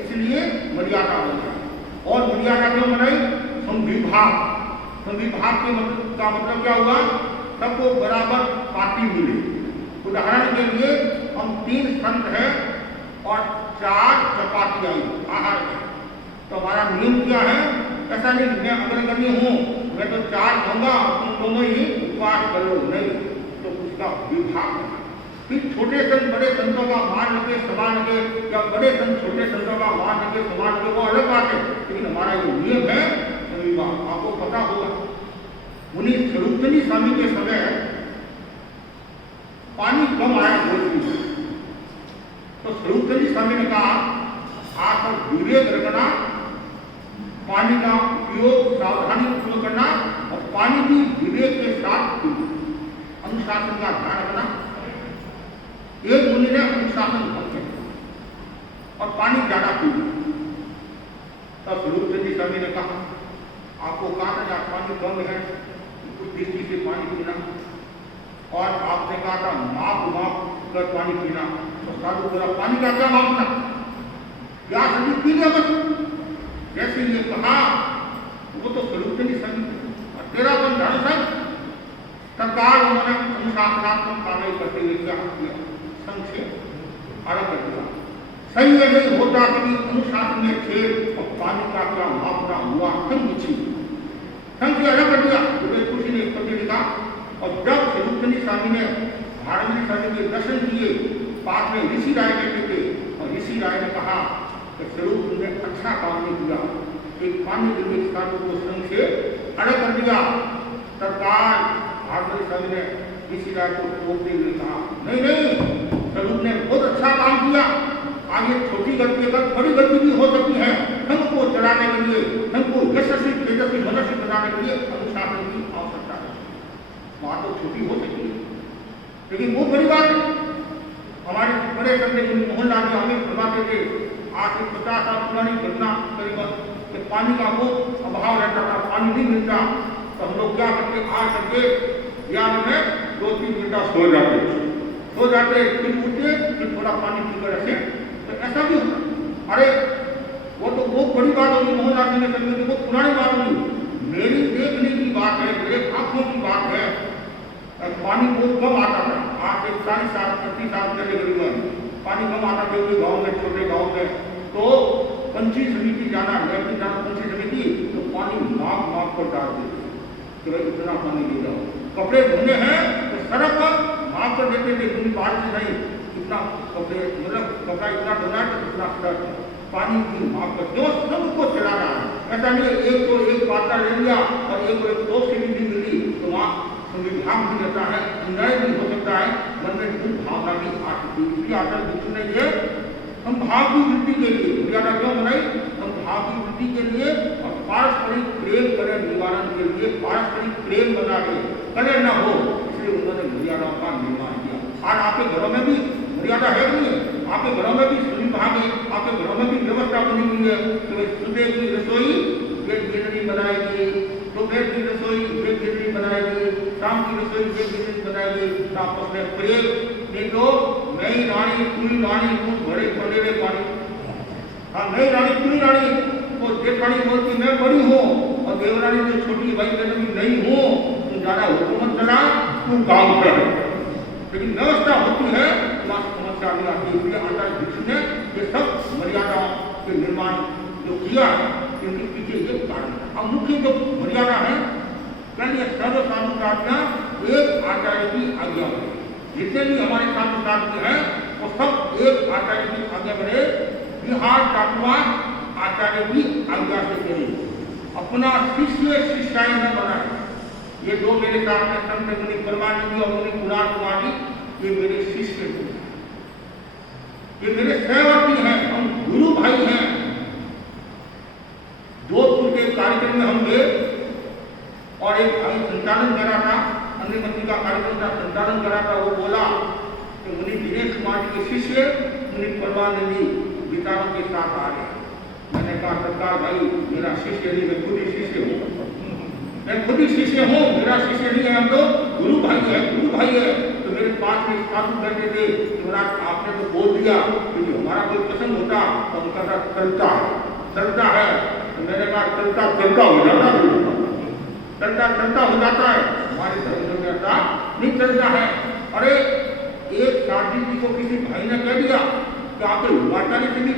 इसलिए मर्यादा बनाई। और मर्यादा क्यों बनाई? संविभाग। संविभाग के मतलब का मतलब क्या हुआ? सबको बराबर पार्टी मिले। उदाहरण के लिए हम 3 संत हैं और 4 चपाती आई आहार में, तो हमारा नियम क्या है? ऐसा नहीं मैं अग्रगण्य हूँ, मैं तो 4 खाऊंगा, तुम दोनों ही उपवास करो, नहीं। तो उसका विभाग। फिर छोटे संत बड़े संतों का मान रखे, समान रखे, या बड़े संत छोटे संतों का मान रखे, समान रखे, वो अलग बात है। लेकिन हमारा ये नियम है संविभाग। आपको पता होगा उन्हीं स्वरूपचंदी स्वामी के समय पानी कम आया भोजपुर में, तो स्वरूपचंदी स्वामी ने कहा आप विवेक रखना, पानी का उपयोग सावधानी पूर्वक करना और पानी भी विवेक के साथ अनुशासन का ध्यान रखना। एक मुनि ने अनुशासन भंग किया और पानी ज्यादा पी लिया। तब स्वरूपचंदी स्वामी ने कहा आपको कहा था पानी कम है, कुछ दृष्टि से पानी पीना, और आपने कहा था माप कर पानी पीना। तो साधु बोला पानी का क्या माप था? क्या सभी पी लिया बस। जैसे ये कहा वो तो स्वरूपचंदी स्वामी और तेरापन धर्म संघ सरकार उन्होंने अनुशासनात्मक कार्रवाई करते हुए क्या किया? संघ से अलग कर दिया। सही है नहीं होता कभी अनुशासन में छेद और पानी का क्या मापना हुआ संघ से अलग कर दिया। खुशी ने एक पत्र लिखा और जब स्वरूपचंदी स्वामी ने भारती स्वामी के दर्शन किए, पास में ऋषि राय बैठे थे और ऋषि राय ने कहा कि स्वरूप ने अच्छा काम नहीं किया, एक पानी के स्थानों को संघ से अलग कर दिया। सरकार भारती स्वामी ने ऋषि राय को टोकते हुए कहा नहीं, स्वरूप ने बहुत अच्छा काम किया। आगे छोटी गलती अगर बड़ी गलती भी हो सकती है, संघ को चलाने के लिए, संघ को यशस्वी तेजस्वी मनुष्य बनाने के लिए अनुशासन की आवश्यकता है। बात तो छोटी हो सकती है लेकिन बहुत बड़ी बात है। हमारे बड़े संत मोहनलाल जी हमें फरमाते थे, आज से 50 साल पुरानी घटना करीबन कि पानी का बहुत अभाव रहता था, पानी नहीं मिलता, तो हम लोग क्या करते आज करके या में 2-3 घंटा सो जाते, फिर उठते, फिर थोड़ा पानी पीकर ऐसे, तो ऐसा भी होता। अरे वो तो बहुत बड़ी बात होगी, मोहनलाल जी ने कही बहुत पुरानी बात होगी। मेरी देखने की बात है, मेरे आंखों की बात है। पानी बहुत कम आता था, आज से 40 साल 30 साल पहले करीबन पानी कम आता था गाँव में, छोटे गाँव में। तो पंछी समिति जाना, लेकिन जाना पंछी समिति, तो पानी माप कर डाल देते कि भाई इतना पानी ले जाओ। कपड़े धोने हैं तो सड़क पर माप कर देते थे, क्योंकि बारिश नहीं, इतना कपड़े मतलब कपड़ा इतना धोना है तो इतना सड़क पानी की माप कर जो सबको चलाना है। ऐसा नहीं है एक को एक पात्र ले लिया और एक को एक दो समिति मिली तो वहाँ संविधान भी रहता है, न्याय भी हो सकता है, मन में दुख भावना भी आ सकती है। इसलिए आचार्य भिक्षु ने ये हम भाव की वृद्धि के लिए मर्यादा क्यों बनाई, हम भाव की वृद्धि के लिए और पारस्परिक प्रेम करें निवारण के लिए, पारस्परिक प्रेम बना के करें न हो, इसलिए उन्होंने मर्यादाओं का निर्माण किया। और आपके घरों में भी मर्यादा है नहीं है, आपके घरों में भी सभी भाग है, आपके घरों में भी व्यवस्था बनी हुई है कि सुबह की रसोई एक गिरनी बनाएगी, दोपहर की रसोई एक गिरनी बनाएगी, शाम की रसोई एक गिरनी बनाएगी, आपस में प्रेम। नहीं तो मैं ही रानी पूरी रानी को बड़े बड़े में पानी, हाँ मैं रानी पूरी रानी वो जेठानी बोलती मैं बड़ी हूँ और देवरानी जो छोटी भाई बहन भी नहीं हूँ, तुम ज्यादा हुकूमत चला तू काम कर, लेकिन व्यवस्था होती है वहाँ समस्या नहीं आती। इसलिए आचार्य भिक्षु ने ये सब मर्यादाओं के निर्माण जो किया क्योंकि पीछे ये कारण है। अब मुख्य जो मर्यादा है पहले सर्व साधु आज्ञा एक आचार्य की आज्ञा बने, जितने भी हमारे साधु साधु हैं वो सब एक आचार्य की आज्ञा बने, विहार चाटुआ आचार्य की आज्ञा से करें, अपना शिष्य शिष्याएं न बनाए। ये दो मेरे साथ में संत मुनि परमानंद और मुनि कुणाल कुमार जी, ये मेरे शिष्य हैं, ये मेरे सहवर्ती हैं, हम गुरु भाई हैं। जोधपुर के कार्यक्रम में हम गए और एक भाई संचालन करा था, अन्नमति का कार्यक्रम का संचालन करा था, वो बोला कि मुनि दिनेश कुमार जी के शिष्य मुनि परमानंद जी विचारों के साथ आ रहे हैं। मैंने कहा सरकार भाई मेरा शिष्य नहीं, मैं खुद ही शिष्य हूँ, मैं खुद ही शिष्य हूँ, मेरा शिष्य नहीं है, हम तो गुरु भाई है, गुरु भाई है। तो मेरे पास में साधु बैठे थे, महाराज आपने तो बोल दिया क्योंकि हमारा कोई पसंद होता तो उनका साथ चलता है, तो मैंने कहा चलता हो जाता है, चलता हो जाता है, हमारे धर्म में ऐसा नहीं चलता है। अरे एक साथी जी को किसी भाई ने कह दिया कि आपके युवाचार्य से भी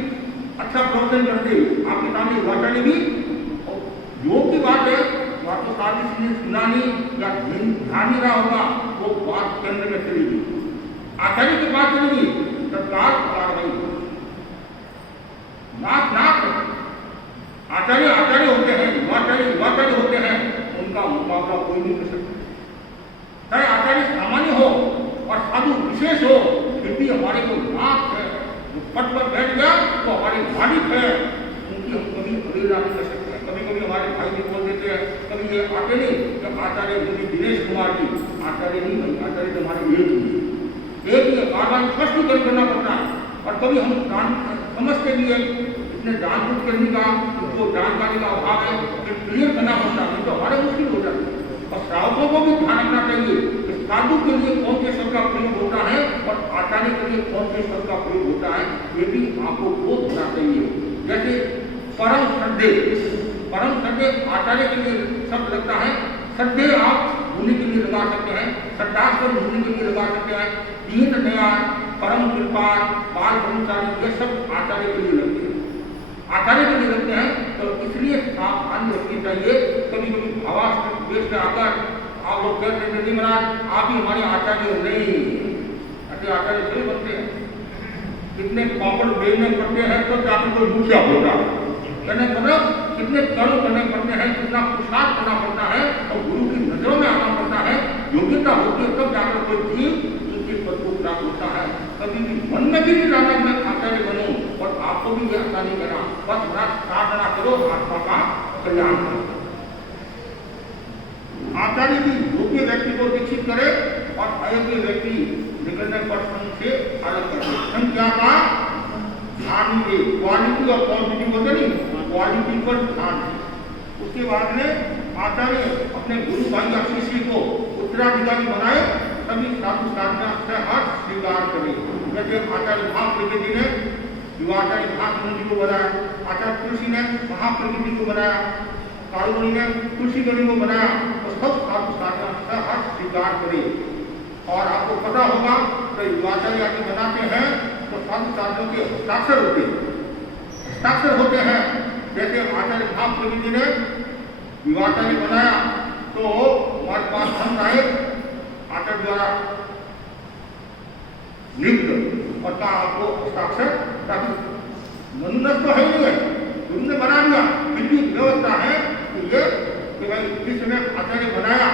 अच्छा प्रवचन करते, आपके सामने युवाचार्य भी योग की बात है, बात तो साथी जी ने सुना नहीं या ध्यान नहीं रहा होगा, वो बात केंद्र में चली गई, आचार्य की बात चली गई, तत्काल कार्रवाई नाक आचार्य होते हैं, युवाचार्य होते हैं, उनका मुकाबला कोई नहीं कर सकता, चाहे आचार्य सामान्य हो और साधु विशेष हो, फिर भी हमारे को नाक है, जो पद पर बैठ गया तो हमारे मालिक है, उनकी हम कभी अवहेलना नहीं कर सकते हैं। कभी कभी हमारे भाई भी बोल देते हैं, कभी ये आते नहीं कि आचार्य मुनि दिनेश कुमार जी, आचार्य नहीं भाई, आचार्य तो हमारे एक ही है, बार स्पष्टीकरण करना पड़ता है। और कभी हम समझते भी है इतने जानबूझ करने का उनको जानकारी का अभाव है, फिर क्लियर करना पड़ता है, तो हमारे मुश्किल हो जाती है। और श्रावकों को भी ध्यान रखना चाहिए कि साधु के लिए कौन से शब्द का प्रयोग होता है और आचार्य के लिए कौन से शब्द का प्रयोग होता है, ये भी आपको बोध होना चाहिए। जैसे परम श्रद्धे आचार्य के लिए शब्द लगता है, श्रद्धे आप मुनि के लिए लगा सकते हैं, श्रद्धास्पद मुनि के लिए लगा सकते हैं, दीन दयाल, परम कृपाल, बाल ब्रह्मचारी, ये सब आचार्य के लिए लगते हैं, आचार्य के लिए लगते हैं। तो इसलिए सावधानी रखनी चाहिए। कभी कभी भावावेश में आकर आप लोग कहते हैं नहीं महाराज आप ही हमारे आचार्य हो, नहीं, ऐसे आचार्य थोड़ी बनते हैं, कितने पापड़ बेचने पड़ते हैं तो जाकर कोई मुखिया होगा, कहने मतलब कितने कर्म करने पड़ते हैं, कितना पुरुषार्थ करना पड़ता है और गुरु की नजरों में आना पड़ता है, योग्यता होती है तब जाकर कोई जीव उनके पद को प्राप्त होता है। कभी भी मन में भी नहीं लाना मैं आचार्य बनूं और आपको भी ये ऐसा नहीं करना, बस बड़ा साधना करो, आत्मा का कल्याण करो। आचार्य भी योग्य व्यक्ति को दीक्षित करे और अयोग्य व्यक्ति निकलने पर संघ से अलग करे। संघ क्या का ध्यान दे, क्वालिटी और क्वांटिटी होते नहीं, क्वालिटी पर ध्यान दे। उसके बाद में आचार्य अपने गुरु भाई या शिष्य को उत्तराधिकारी बनाए, सभी साधु साधना सहर्ष स्वीकार करे। जैसे आचार्य महाप्रज्ञ जी ने युवाचार्य महात्मा जी को बनाया, आचार्य तुलसी ने महाप्रज्ञ जी को बनाया, कालमुनि ने तुलसी गणि को बनाया, तो सब साधु साधना सहर्ष स्वीकार करे। और आपको पता होगा तो युवाचार्य आदि बनाते हैं तो साधु साधनों के हस्ताक्षर होते हैं, हस्ताक्षर होते हैं। जैसे आचार्य महाप्रभु जी ने विवाचार्य बनाया तो हमारे पास हम आए आचार्य द्वारा नियुक्त और कहा आपको हस्ताक्षर ताकि मनुष्य तो है नहीं है, उन्होंने बना दिया, फिर भी व्यवस्था है कि ये कि भाई जिस समय आचार्य बनाया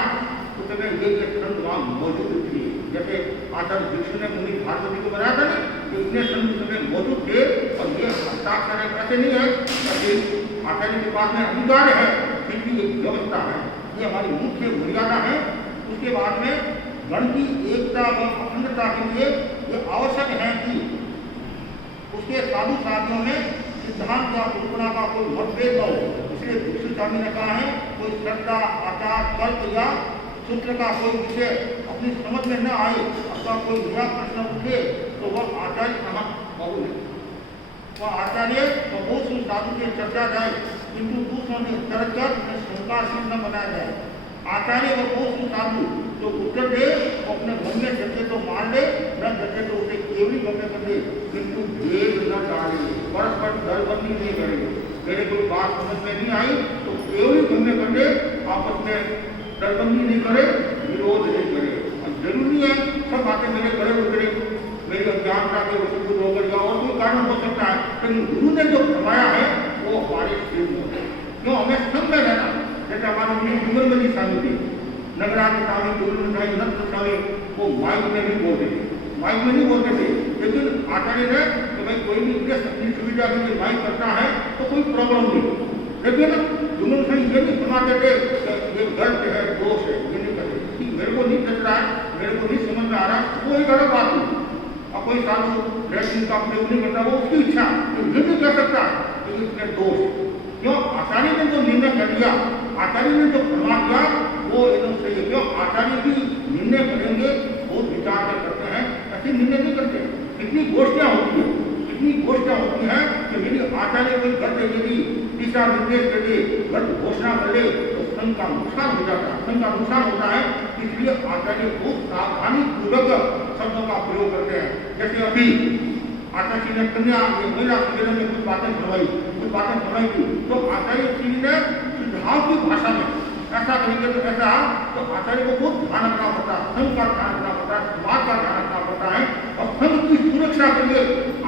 उस समय ये संत वहाँ मौजूद थे। जैसे आचार्य भिक्षु ने मुनि भारती को बनाया था नहीं, तो इतने संत उस समय मौजूद थे और ये हस्ताक्षर ऐसे नहीं है कि आचार्य के पास में अधिकार है, फिर भी एक व्यवस्था है। ये हमारी मुख्य मर्यादा है। उसके बाद में गण की एकता व अखंडता के लिए ये आवश्यक है कि उसके साधु साथियों में सिद्धांत या कल्पना का कोई मतभेद न हो। इसलिए भिक्षु स्वामी ने कहा है कोई श्रद्धा आचार कल्प या सूत्र का कोई विषय अपनी समझ में न आए अथवा कोई नया प्रश्न उठे तो वह आचार्य कहाँ बहु है, वह आचार्य तो बहुत सुन साधु से चर्चा जाए किंतु दूसरों ने चर्च कर शंकाशील न बनाया जाए। आचार्य व बहुत सुन साधु जो उत्तर दे अपने मन में जैसे तो मान ले, न जैसे तो उसे केवली गम्य कर दे, किंतु भेद न डाले, परस्पर दलबंदी नहीं करे। मेरे कोई बात समझ में नहीं आई तो केवली गम्य कर दे, आपस में दलबंदी नहीं करे, विरोध नहीं करे। और जरूरी है सब बातें मेरे गले उतरे, मेरी अज्ञानता के वसूल को होकर या और कोई कारण हो सकता है, लेकिन गुरु ने जो फरमाया है वो हमारे सिर में है। क्यों हमें सब में रहना, जैसे हमारे लिए जीवन में भी शामिल थी नगराज स्वामी गुरु स्वामी वो माइक में भी बोलते थे, माइक में नहीं बोलते थे, लेकिन आचार्य ने तो भाई कोई भी अपनी सुविधा के लिए माइक करता है तो कोई प्रॉब्लम नहीं, लेकिन जुम्मन से ये नहीं सुनाते थे ये गलत है दोष है, ये नहीं करते। मेरे को नहीं चल रहा है, मेरे को नहीं समझ में आ रहा है, वो एक अलग बात नहीं। और कोई साधु रेस्टिंग का प्रयोग नहीं करता, वो उसकी इच्छा, तो ये नहीं कर सकता कि इसमें दोष। क्यों आचार्य ने जो निर्णय कर दिया, आचार्य ने जो फरमा दिया वो एकदम सही है। क्यों आचार्य भी निर्णय करेंगे बहुत विचार कर करते हैं, ऐसे निर्णय नहीं करते। कितनी गोष्ठियाँ होती है, कितनी गोष्ठियाँ होती हैं कि यदि आचार्य कोई गलत यदि दिशा निर्देश कर दे, गलत घोषणा कर दे तो संघ का नुकसान हो जाता है, संघ का नुकसान होता है। इसलिए आचार्य बहुत सावधानी पूर्वक शब्दों का प्रयोग करते हैं। जैसे अभी आचार्य ने कन्या महिला सम्मेलन में कुछ बातें फरमाई थी, तो आचार्य श्री ने सुझाव की भाषा में ऐसा करेंगे तो ऐसा, तो आचार्य को बहुत ध्यान रखना पड़ता है, संघ का ध्यान रखना पड़ता है, समाज का ध्यान रखना पड़ता है। और संघ की सुरक्षा के लिए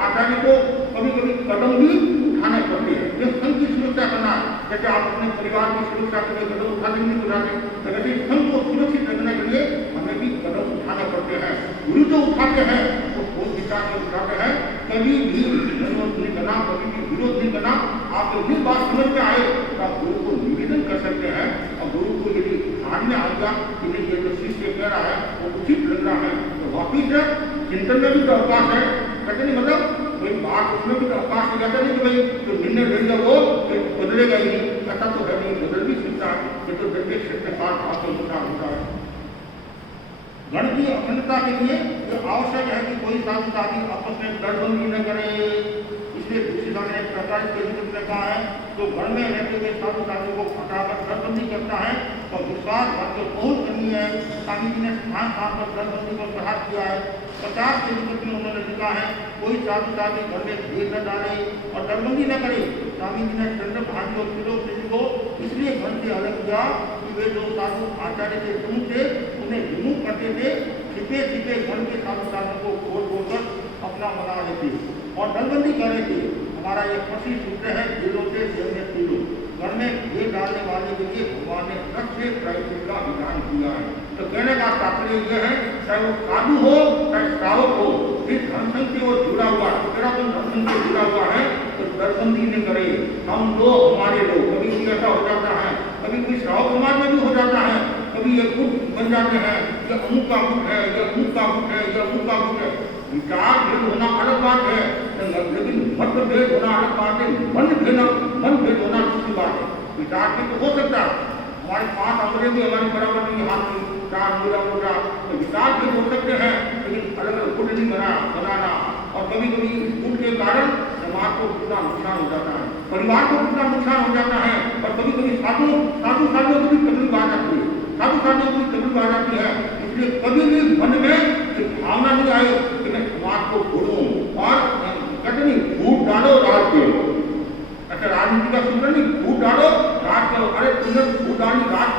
आचार्य को कभी कभी कदम भी उठाने पड़ते हैं। ये संघ की सुरक्षा करना है, जैसे आप अपने परिवार की सुरक्षा के लिए कदम उठाते नहीं उठाते, तो वैसे संघ को सुरक्षित रखने के लिए हमें भी कदम उठाने पड़ते हैं। गुरु जो उठाते हैं तो बहुत विचार से उठाते हैं, कभी भी विरोध नहीं करना, कभी भी विरोध नहीं करना। आपको जिस बात समझ में आए तो आप गुरु को निवेदन कर सकते हैं, और गुरु को यदि ध्यान में आ गया कि नहीं ये जो शिष्य कह रहा है वो उचित लग रहा है तो वापिस है चिंतन में भी तो अवकाश है। कहते नहीं मतलब कोई बात उसमें भी तो अवकाश है, कहते नहीं कि भाई जो निर्णय ले लिया वो बदलेगा ही नहीं, ऐसा तो है नहीं, बदल भी सकता है। ये तो व्यक्ति के साथ आपको नुकसान होता है। गण की अखंडता के लिए ये आवश्यक है कि कोई साधु साथी आपस में दलबंदी न करे। इसलिए दूसरी बात एक प्रकार के में कहा है तो गण में रहते हुए साधु साथियों को फटाकर दलबंदी करता है तो विश्वास बात को बहुत कमी है। स्वामी जी ने स्थान स्थान पर दलबंदी को प्रहार किया है। 50 के निकट में उन्होंने लिखा है कोई साधु साथी घर में भेद न डाले और दलबंदी न करे। स्वामी जी ने चंद्र भांति और त्रिलोक को इसलिए घर से अलग किया कि वे जो साधु आचार्य से दूर थे उन्हें विमुख करते थे, छिपे छिपे घर के साधु साथियों को खोल बोलकर अपना मना लेते और दलबंदी कर रहे थे। हमारा एक प्रसिद्ध सूत्र है दिलों से जन्य तीनों। घर में भेद डालने वाले के लिए भगवान ने सबसे प्रायश्चित का विधान किया है। तो कहने का तात्पर्य यह है चाहे वो साधु हो चाहे श्रावक हो, जिस धर्मसंघ से वो जुड़ा हुआ है, तेरा तो धर्मसंघ से जुड़ा हुआ है तो दलबंदी नहीं करे। हम लोग हमारे लोग, कभी कोई ऐसा हो जाता है, कभी कोई श्रावक समाज में भी हो जाता है, कभी ये गुट बन जाते हैं, ये अमुक का गुट है, ये अमुक का गुट है, ये अमुक का गुट है। विचार भेद होना अलग बात है, लेकिन मत भेद होना अलग बात है, मन भेद होना दूसरी बात है। विचार भेद तो हो सकता है, हमारे 5 अंग्रेज भी हमारी बराबर नहीं, हाथ में 4 अंगुला मोटा, तो विचार भेद हो सकते हैं, लेकिन अलग अलग गुट नहीं बनाना। और कभी कभी गुट के कारण समाज को कितना नुकसान हो जाता है, परिवार को कितना नुकसान हो जाता है। और कभी कभी साधु साधियों को भी तकलीफ आ जाती है, साधु साधियों को भी तकलीफ आ जाती है। इसलिए कभी भी मन में भावना नहीं आए कि मैं समाज को छोड़ूं और कहते नहीं फूट डालो रात के,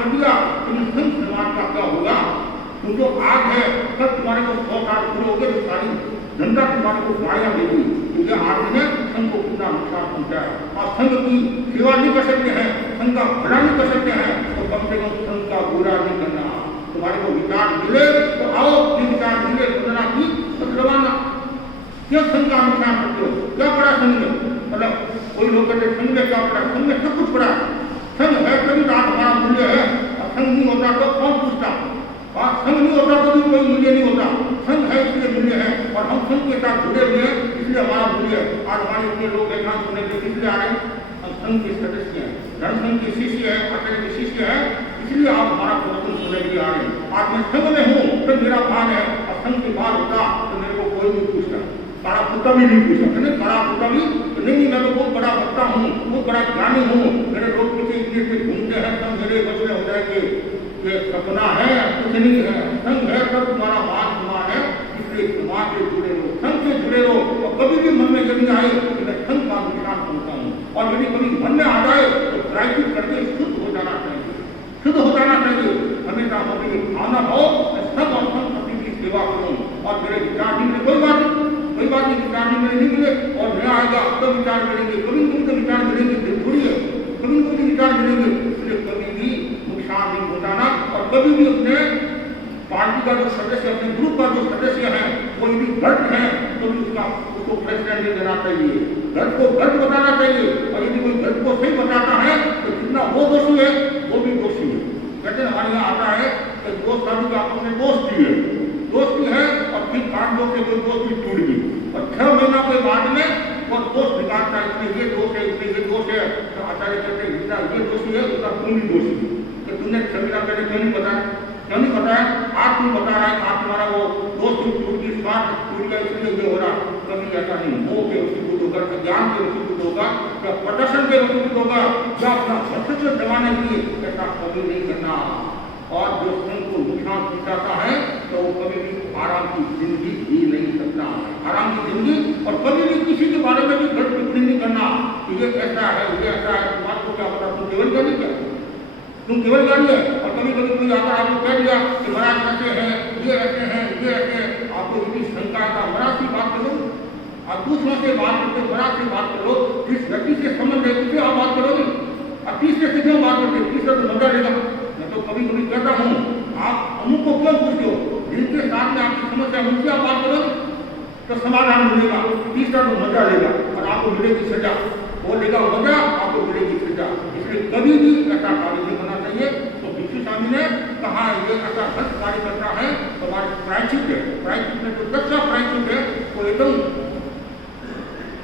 कर दिया तो इस संघ समाज का क्या होगा? तुम जो आज है कल तुम्हारे को 100 साल पूरे हो गए तो सारी जनता तुम्हारे को गालियां देगी। तो ये आज ने संघ को कितना नुकसान पहुंचाया और संघ की सेवा नहीं कर सकते हैं, संघ का भला नहीं कर सकते हैं, तो कम से कम संघ का बुरा नहीं करना। तुम्हारे को विचार मिले तो आओ, ये विचार मिले वंदना की बदलवाना। क्या संघ का नुकसान करते हो? क्या पड़ा संघ में? मतलब कोई लोग कहते संघ में क्या पड़ा? संघ में सब कुछ पड़ा। संघ है तभी तो आज हमारा मूल्य है, और संघ नहीं होता तो कौन पूछता? और संघ नहीं होता तो भी कोई मूल्य नहीं होता। संघ है इसलिए मूल्य है, और हम संघ के साथ जुड़े हुए हैं इसलिए हमारा मूल्य है। आज हमारे इतने लोग एकांत सुनने के इसलिए आ रहे हैं, हम संघ के सदस्य हैं, धर्मसंघ के शिष्य है, आचार्य के शिष्य है, इसलिए आप हमारा प्रवचन सुनने के लिए आ रहे हैं। आज मैं संघ में हूँ तो मेरा भाग है, और संघ के बाहर होता तो मेरे को कोई नहीं पूछता, बड़ा पुता भी नहीं पूछा। बड़ा पुता भी नहीं, मैं तो बहुत बड़ा वक्ता हूँ, बहुत बड़ा ज्ञानी हूँ, मेरे लोग पीछे इतने घूमते हैं सब मेरे बस में हो जाएंगे। ये सपना है, कुछ नहीं है। संघ है तब तुम्हारा मान सम्मान है, इसलिए समाज से जुड़े रहो, संघ से जुड़े रहो। और कभी भी मन में यदि आए कि मैं संघ का नुकसान पहुंचता हूँ, और यदि कभी मन में आ जाए तो प्रायश्चित करके शुद्ध हो जाना चाहिए, शुद्ध हो जाना चाहिए। हमेशा हमें भावना हो सब और सब पति की सेवा करूँ, और मेरे विचार नहीं मिले कोई बात नहीं, विचार नहीं मेरे नहीं मिले और नया आएगा तो विचार मिलेंगे, कभी कभी तो विचार मिलेंगे, थोड़ी है कभी कभी विचार मिलेंगे। इसलिए कभी भी नुकसान नहीं पहुंचाना, और कभी भी अपने पार्टी का जो सदस्य, अपने ग्रुप का जो सदस्य है, कोई भी गलत है तो भी उसको प्रेसिडेंट नहीं देना चाहिए, गलत को गलत बताना चाहिए। और यदि कोई गलत को सही बताता है तो जितना वो दोषी है वो भी दोषी है। कहते हैं हमारे यहाँ आता है कि दोस्त आदमी का आपस में दोस्ती है, और फिर कांडों से कोई दोस्ती टूट गई, और 6 महीना के बाद में वो दोस्त निकालता है, इसमें ये दोष है, इसमें ये दोष है। तो आचार्य कहते हैं जितना ये दोषी है उसका तुम भी दोषी है। तो तुमने 6 महीना पहले क्यों नहीं बताया? आज तुम बता रहा है आज तुम्हारा वो दोस्त टूट गई, स्वार्थ टूट गया, इसलिए ये हो रहा। कभी ऐसा नहीं, मोह के वसूल होगा, ज्ञान के वसूल होगा, या प्रदर्शन के वसूल होगा, या अपना वर्चस्व जमाने के लिए ऐसा कभी नहीं करना। और जो संघ को नुकसान पहुंचाता है तो वो कभी भी आराम की जिंदगी जी नहीं सकता, आराम की जिंदगी। और कभी भी किसी के बारे में भी गलत टिप्पणी नहीं करना कि ये ऐसा है, ये ऐसा है। तुम्हारे को क्या पता? तुम केवल ज्ञानी क्या? तुम केवल ज्ञानी है। और कभी कभी कोई आकर आपको कह दिया कि महाराज ऐसे हैं, ये ऐसे हैं, ये ऐसे हैं, आपको इतनी शंका का बड़ा सी बात करो, और दूसरों से बात करते बड़ा सी बात करो, जिस व्यक्ति से संबंध है उससे आप बात करोगे, और तीसरे से क्यों बात करते? तीसरा तो मजा लेगा। मैं तो कभी कभी कहता हूँ आप अमुक को क्यों पूछते हो? जिनके साथ में आपकी समस्या उनसे आप बात करोगे तो समाधान मिलेगा, तीसरा तो मजा लेगा और आपको मिलेगी सजा, वो लेगा मजा, आपको मिलेगी सजा। इसलिए कभी भी ऐसा कार्य नहीं करना चाहिए। तो भिक्षु स्वामी ने कहा ये ऐसा गलत कार्य करता है तो हमारे प्रायश्चित है, प्रायश्चित में तो 10 प्रायश्चित है, तो एकदम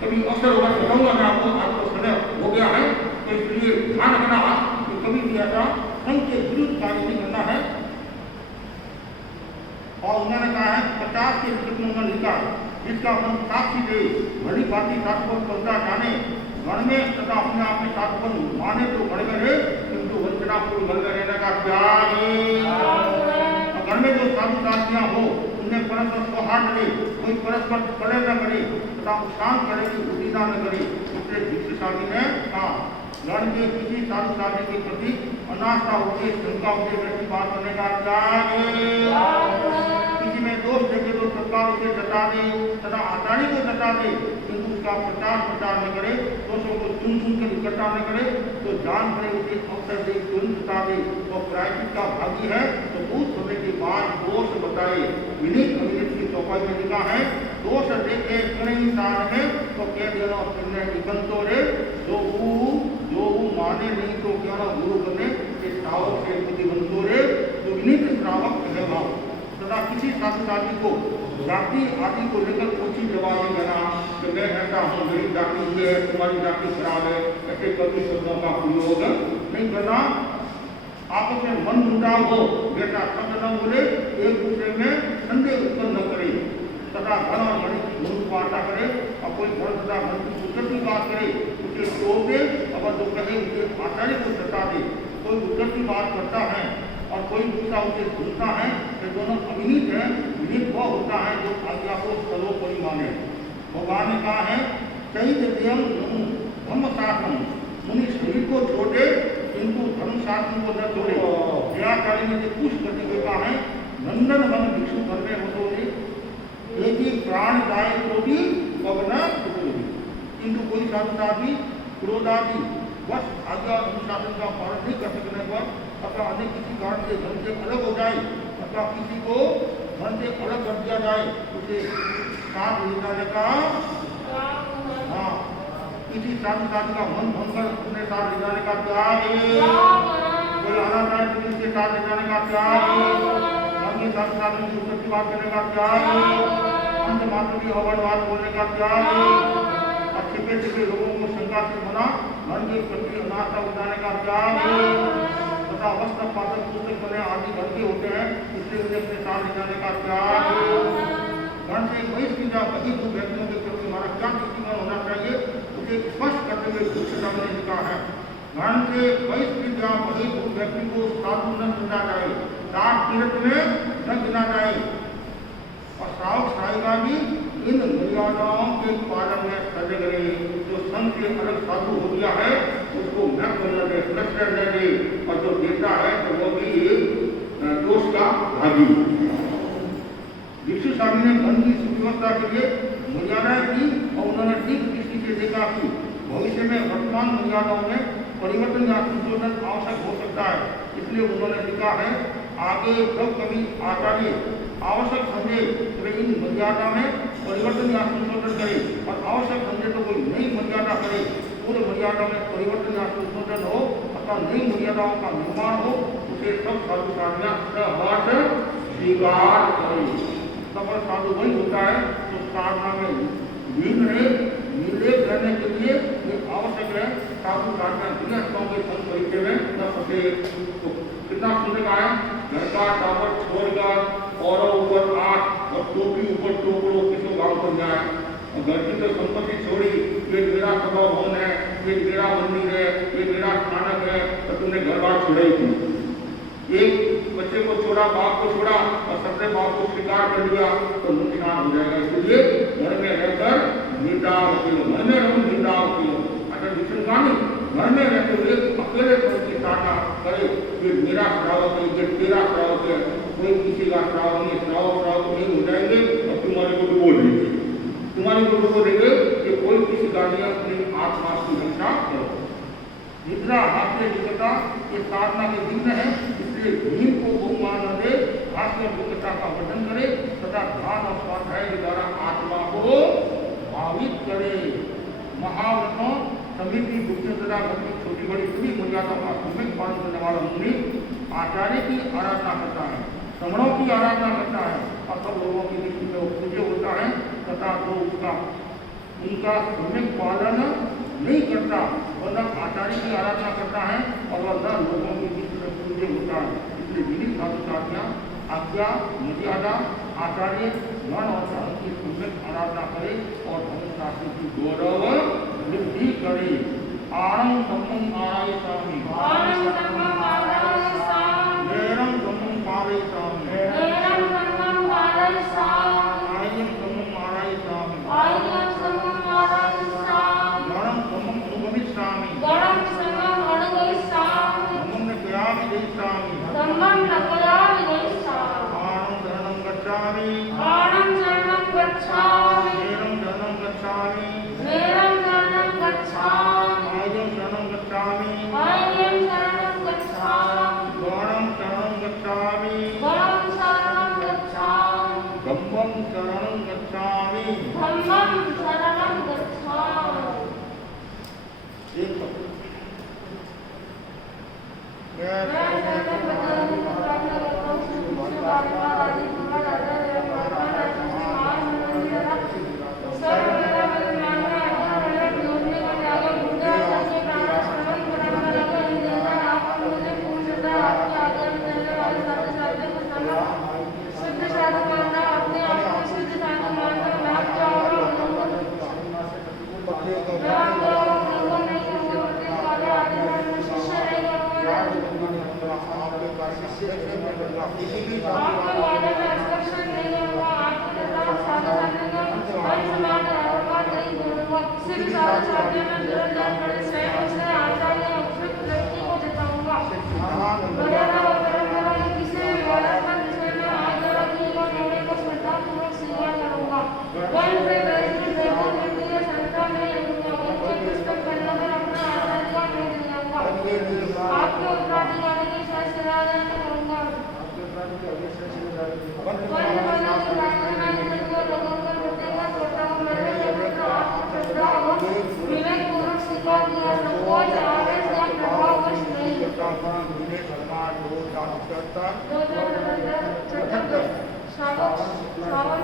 कभी अवसर होगा बताऊंगा मैं आपको, आपको समय हो गया है। तो इसलिए ध्यान रखना कि कभी भी ऐसा संघ के विरुद्ध कार्य नहीं करना है। और उन्होंने कहा है 50 के विरुद्ध लिखा, जिसका हम साक्षी दे, भली भांति शास्त्र पहुंचा जाने, घर में तथा अपने आप में शास्त्र माने तो घर में रहे, किंतु वंचना को घर में रहने का त्याग। घर में जो साधु साधियाँ हो उन्हें परस्पर सौहार्द करे, कोई परस्पर कलह न करे तथा शांत करे की उदीना न करे। उससे भिक्षु स्वामी ने कहा घर के किसी साधु साधी के प्रति अनास्था होती, शंका होती, वैसी बात करने का त्याग। किसी में दोष देखे तो तत्काल उसे जता दे तथा आचार्य को जता दे, किंतु उसका प्रचार न करे, दोषों को सुन कर इकट्ठा न करे, तो जान करे उसे अवसर दे, तुरंत जता दे। तो प्रायश्चित का भागी है तो उस समय के बाद दोष बताए। विनीत अविनीत की चौपाई में लिखा है, दोष देखे कहीं सार में तो कह देना निबंतो रे, जो माने नहीं तो क्या ना गुरु बने, श्रावक से बुद्धिबंतो रे, जो विनीत श्रावक कहेगा। तथा किसी साधु साधी को जाति आदि को लेकर ऊंची जवाब नहीं देना कि मैं ऐसा हूँ, मेरी जाति ये है, तुम्हारी जाति खराब है, ऐसे कभी शब्दों का प्रयोग नहीं करना। आपस में मन मुटाव हो, बेटा शब्द न बोले, एक दूसरे में संदेह उत्पन्न न करे तथा धन और मणि की धूम वार्ता करे, और कोई धन तथा मन की उद्गत की बात करे उसे तोड़ दे, अगर जो कहे उसे आचार्य को जता दे। कोई उद्गत की बात करता है और कोई दूसरा उसे सुनता है, ये दोनों अविनीत है। विनीत वह होता है जो आज्ञा को सर्वोपरि माने। भगवान ने कहा है चैतन्यम धर्म शास्त्रम, मुनि शरीर को छोड़े किंतु धर्म शास्त्र को न छोड़े। आचार्य ने कुछ प्रतिज्ञा है नंदन मन भिक्षु घर में बसोगे एक ही प्राणदायक रोटी पवना किंतु कोई साधु साधी क्रोधादि बस आज्ञा अनुशासन का पालन नहीं कर सकने पर अथवा अन्य किसी कारण से धन से अलग हो जाए अथवा किसी को धन से अलग कर दिया जाए उसे साथ ले जाने का हाँ किसी साधु साधु का मन भंग कर अपने साथ ले जाने का त्याग कोई अनाचार के साथ ले जाने का त्याग अन्य साधु साधु की उपस्थिति बात करने का त्याग अंत मात्र की अवैध बोलने का त्याग छिपे छिपे लोगों को शंका से मना मन के प्रति अनास्था उठाने का त्याग तथा अवस्था पाचक पुस्तक बने आदि घर के होते हैं इसलिए उन्हें अपने साथ ले जाने का त्याग घर से बहिष्कृत बहिर्भूत व्यक्तियों के प्रति हमारा क्या दृष्टिकोण होना चाहिए उसे स्पष्ट करते हुए शिक्षा ने लिखा है घर से बहिष्कृत बहिर्भूत व्यक्ति को साधु न गिना जाए सात तीर्थ में न गिना जाए और सावक साहिबा भी इन मर्यादाओं के पालन में सजग रहे जो संत से अलग साधु हो गया है उसको न करने दे नष्ट करने दे और जो देता है तो वो भी दोष का भागी भिक्षु स्वामी ने मन की सुव्यवस्था के लिए मर्यादाएं की और उन्होंने ठीक दृष्टि से देखा कि भविष्य में वर्तमान मर्यादाओं में परिवर्तन या संशोधन आवश्यक हो सकता है इसलिए उन्होंने लिखा है आगे जब कभी आचार्य आवश्यक समझे तो इन मर्यादा में परिवर्तन या संशोधन करे और आवश्यक समझे तो कोई नई मर्यादा करे पूर्व मर्यादा में परिवर्तन या संशोधन हो अथवा नई मर्यादाओं का निर्माण हो उसे सब साधु साधना स्वीकार करे सफल साधु वही होता है तो साधना में लीन रहे निर्लेप रहने के लिए ये आवश्यक है साधु साधना गृहस्थों के संग परिचय में न फंसे तो कितना सुनने का है घर का टावर छोड़कर और ऊपर आठ और टोपी ऊपर टोकरो किसी गांव पर जाए और घर की तो संपत्ति छोड़ी ये मेरा सभा भवन है ये मेरा मंदिर है ये मेरा स्थानक है तो तुमने घर बार छोड़ा ही थी एक बच्चे को छोड़ा बाप को छोड़ा और सबसे बाप को स्वीकार कर लिया तो नुकसान हो जाएगा इसलिए घर में रहकर निंदा वकील घर में रहूं निंदा वकील अगर विष्णु का नहीं घर में रहते हुए अकेले की साधना करे ये मेरा श्रावक है ये तेरा श्रावक है कोई किसी का श्रावक नहीं श्रावक नहीं हो जाएंगे और तुम्हारे को डुबो देंगे तुम्हारे को डुबो देंगे कि कोई किसी का नहीं अपनी आत्मा की रक्षा करो निद्रा हास्य विकता ये साधना के भिन्न है इसलिए भीम को बहुमान दे हास्य विकता का वर्णन करे तथा ध्यान और स्वाध्याय के द्वारा आत्मा को भावित करे महाव्रतों समिति बुद्धि तथा अपनी छोटी बड़ी सभी मर्यादा का सम्यक पालन करने वाला मुनि आचार्य की आराधना करता है श्रमणों की आराधना करता है और सब लोगों की दृष्टि में पूज्य होता है तथा जो उनका सम्यक पालन नहीं करता वह आचार्य की आराधना करता है और वह न लोगों की दृष्टि में पूज्य होता है इसलिए विविध साधु आज्ञा मर्यादा आचार्य मन और धर्म की सम्यक आराधना करे और धर्मशास्त्र की गौरव वृद्धि करे आरम धम्मं आरायसामि नेरं धम्मं पारयसामि आयं धम्मं आरायसामि गणं धम्मं अनुगमिष्यामि धम्मं न कयामि दयिष्यामि आनं शरणं गच्छामि नेरं शरणं गच्छामि आयं शरणं गच्छामि गणं शरणं गच्छामि धम्मं शरणं गच्छामि एक आचार्य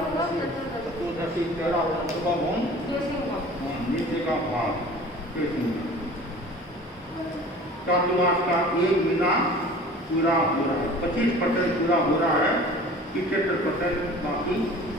चतुर्दशी 13 नीचे का भाग चातुर्मास का एक महीना पूरा हो रहा है, 25% पूरा हो रहा है, 75% बाकी